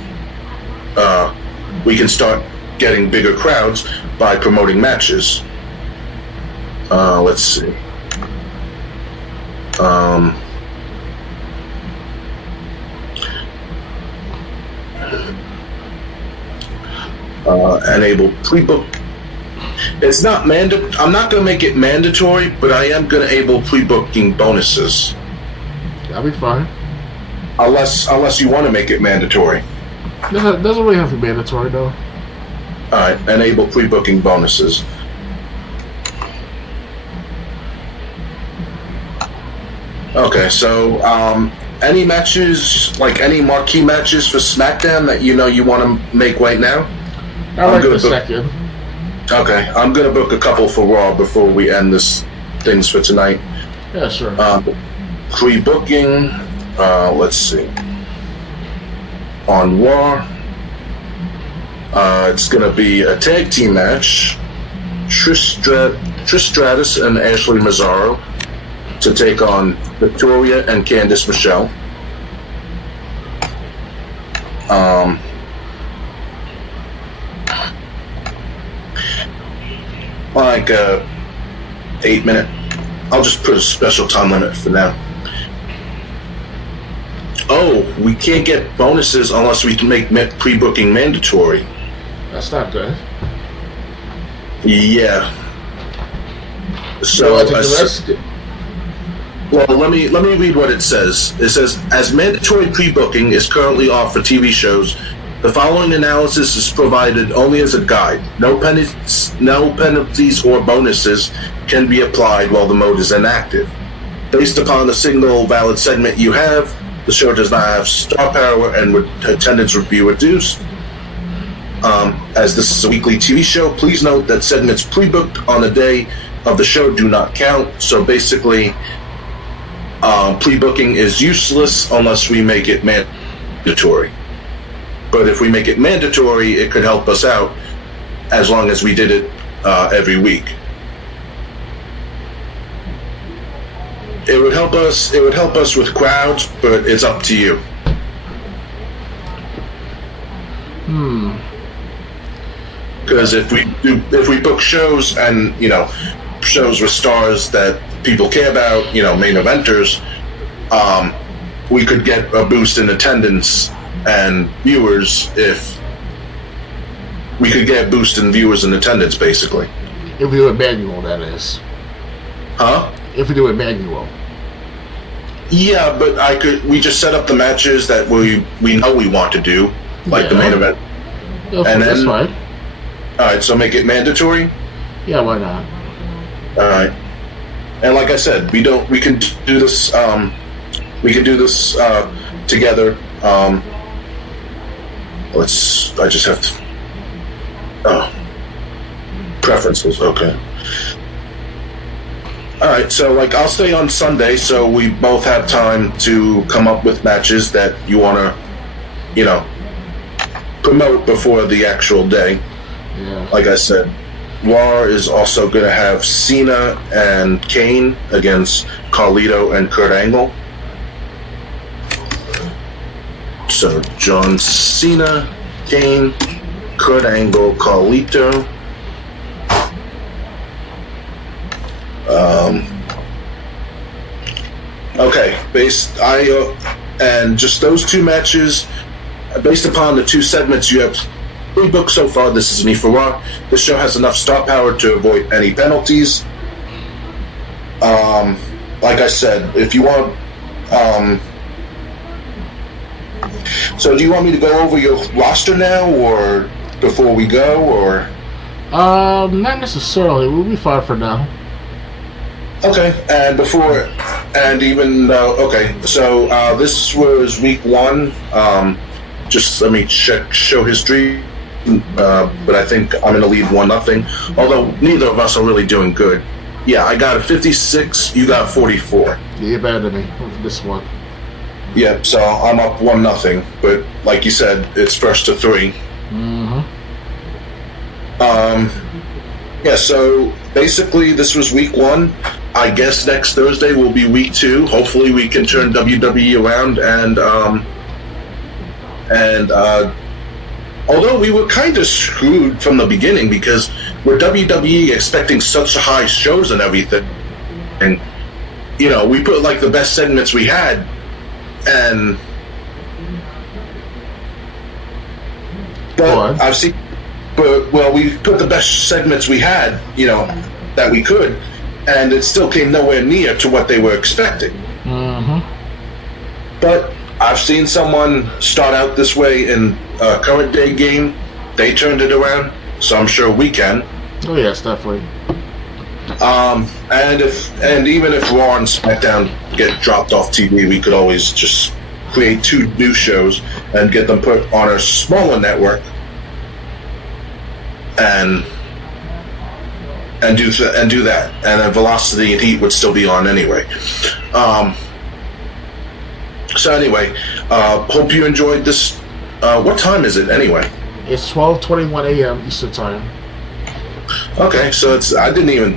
bigger crowds by promoting matches. Let's see. Enable pre-book. It's not I'm not going to make it mandatory, but I am going to enable pre-booking bonuses. That'll be fine. Unless you want to make it mandatory. No, it doesn't really have to be mandatory, though. Alright, enable pre-booking bonuses. Okay, so any matches, like any marquee matches for SmackDown that you want to make right now? I'll like the second. Okay, I'm going to book a couple for Raw before we end this things for tonight. Yeah, sure. Pre-booking, let's see. On Raw, it's going to be a tag team match. Trish Stratus and Ashley Mazzaro to take on Victoria and Candice Michelle. Like 8 minute. I'll just put a special time limit for now. Oh, we can't get bonuses unless we can make pre-booking mandatory. That's not good. Yeah. So, well, let me read what it says. It says, as mandatory pre-booking is currently offered for TV shows, the following analysis is provided only as a guide. No penalties or bonuses can be applied while the mode is inactive. Based upon the single valid segment you have, the show does not have star power and attendance would be reduced. As this is a weekly TV show, please note that segments pre-booked on the day of the show do not count. So basically, pre-booking is useless unless we make it mandatory. But if we make it mandatory, it could help us out as long as we did it every week. It would help us. It would help us with crowds, but it's up to you. Because if we book shows and shows with stars that people care about, main eventers, we could get a boost in attendance and viewers if we could get a boost in viewers and attendance, basically. If we do it manual, that is. Huh? If we do it manual. Yeah, but we just set up the matches that we know we want to do, like the main event. And that's fine. All right, so make it mandatory. Yeah, why not? All right, and like I said, we can do this. We can do this together. I just have to. Oh, preferences. Okay. All right, so like I'll stay on Sunday, so we both have time to come up with matches that you want to, promote before the actual day. Yeah. Like I said, Raw is also going to have Cena and Kane against Carlito and Kurt Angle. So John Cena, Kane, Kurt Angle, Carlito. Okay, and just those two matches, based upon the two segments you have pre-booked so far. This is me for Raw. This show has enough star power to avoid any penalties. Like I said, if you want, so do you want me to go over your roster now, or before we go, or? Not necessarily. We'll be fine for now. Okay, so this was week 1. Just let me check show history, but I think I'm going to lead 1-0. Although neither of us are really doing good. Yeah, I got a 56. You got 44. Yeah, you're better than me with this one. Yeah, so I'm up 1-0. But like you said, it's first to 3. Mm-hmm. Yeah. So basically, this was week 1. I guess next Thursday will be week 2. Hopefully, we can turn WWE around and although we were kind of screwed from the beginning because we're WWE expecting such high shows and everything, and we put like the best segments we had, and but I've seen, we put the best segments we had, that we could. And it still came nowhere near to what they were expecting. Mm-hmm. But I've seen someone start out this way in a current day game. They turned it around, so I'm sure we can. Oh yes, definitely. And even if Raw and SmackDown get dropped off TV, we could always just create 2 new shows and get them put on a smaller network and do that, and then Velocity and Heat would still be on anyway. So anyway, hope you enjoyed this. What time is it anyway? It's 12:21 a.m. Eastern Time. Okay, so it's not even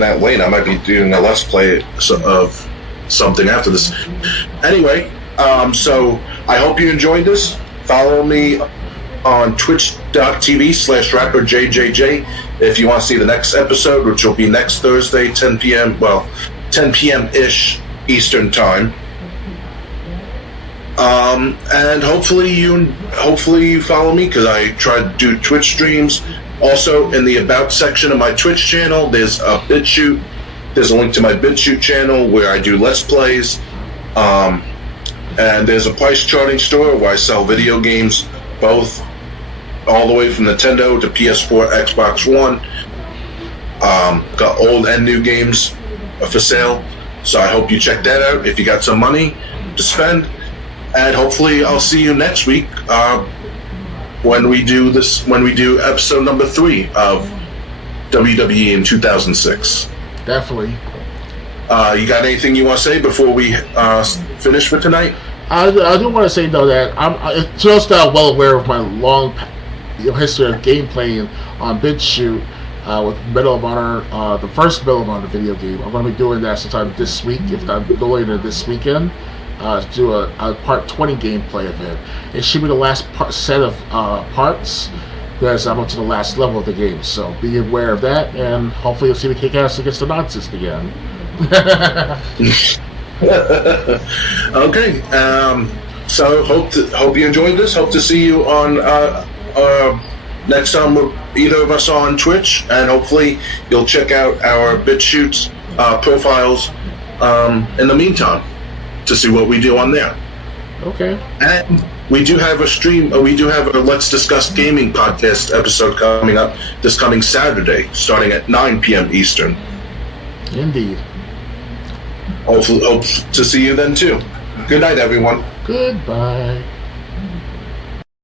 that late. I might be doing a Let's Play of something after this. Anyway, so I hope you enjoyed this. Follow me on twitch.tv/rapperjjj if you want to see the next episode, which will be next Thursday, 10 p.m. Well, 10 p.m.-ish Eastern Time. And hopefully you follow me, because I try to do Twitch streams. Also, in the About section of my Twitch channel, there's a BitChute. There's a link to my BitChute channel where I do Let's Plays. And there's a price charting store where I sell video games, both all the way from Nintendo to PS4, Xbox One. Got old and new games for sale. So I hope you check that out if you got some money to spend. And hopefully I'll see you next week when we do episode number 3 of WWE in 2006. Definitely. You got anything you want to say before we finish for tonight? I do want to say though that I'm just well aware of my long history of game playing on BitChute with Medal of Honor, the first Medal of Honor video game. I'm going to be doing that sometime this week, if not no later this weekend. Do a part 20 gameplay of it. It should be the last set of parts, because I'm up to the last level of the game. So be aware of that, and hopefully you'll see me kick ass against the nonsense again. Okay. So hope you enjoyed this. Hope to see you on next time either of us on Twitch, and hopefully you'll check out our BitChute profiles in the meantime to see what we do on there. Okay. And we do have a stream. We do have a Let's Discuss Gaming podcast episode coming up this coming Saturday, starting at 9 p.m. Eastern. Indeed. Hope to see you then too. Good night, everyone. Goodbye.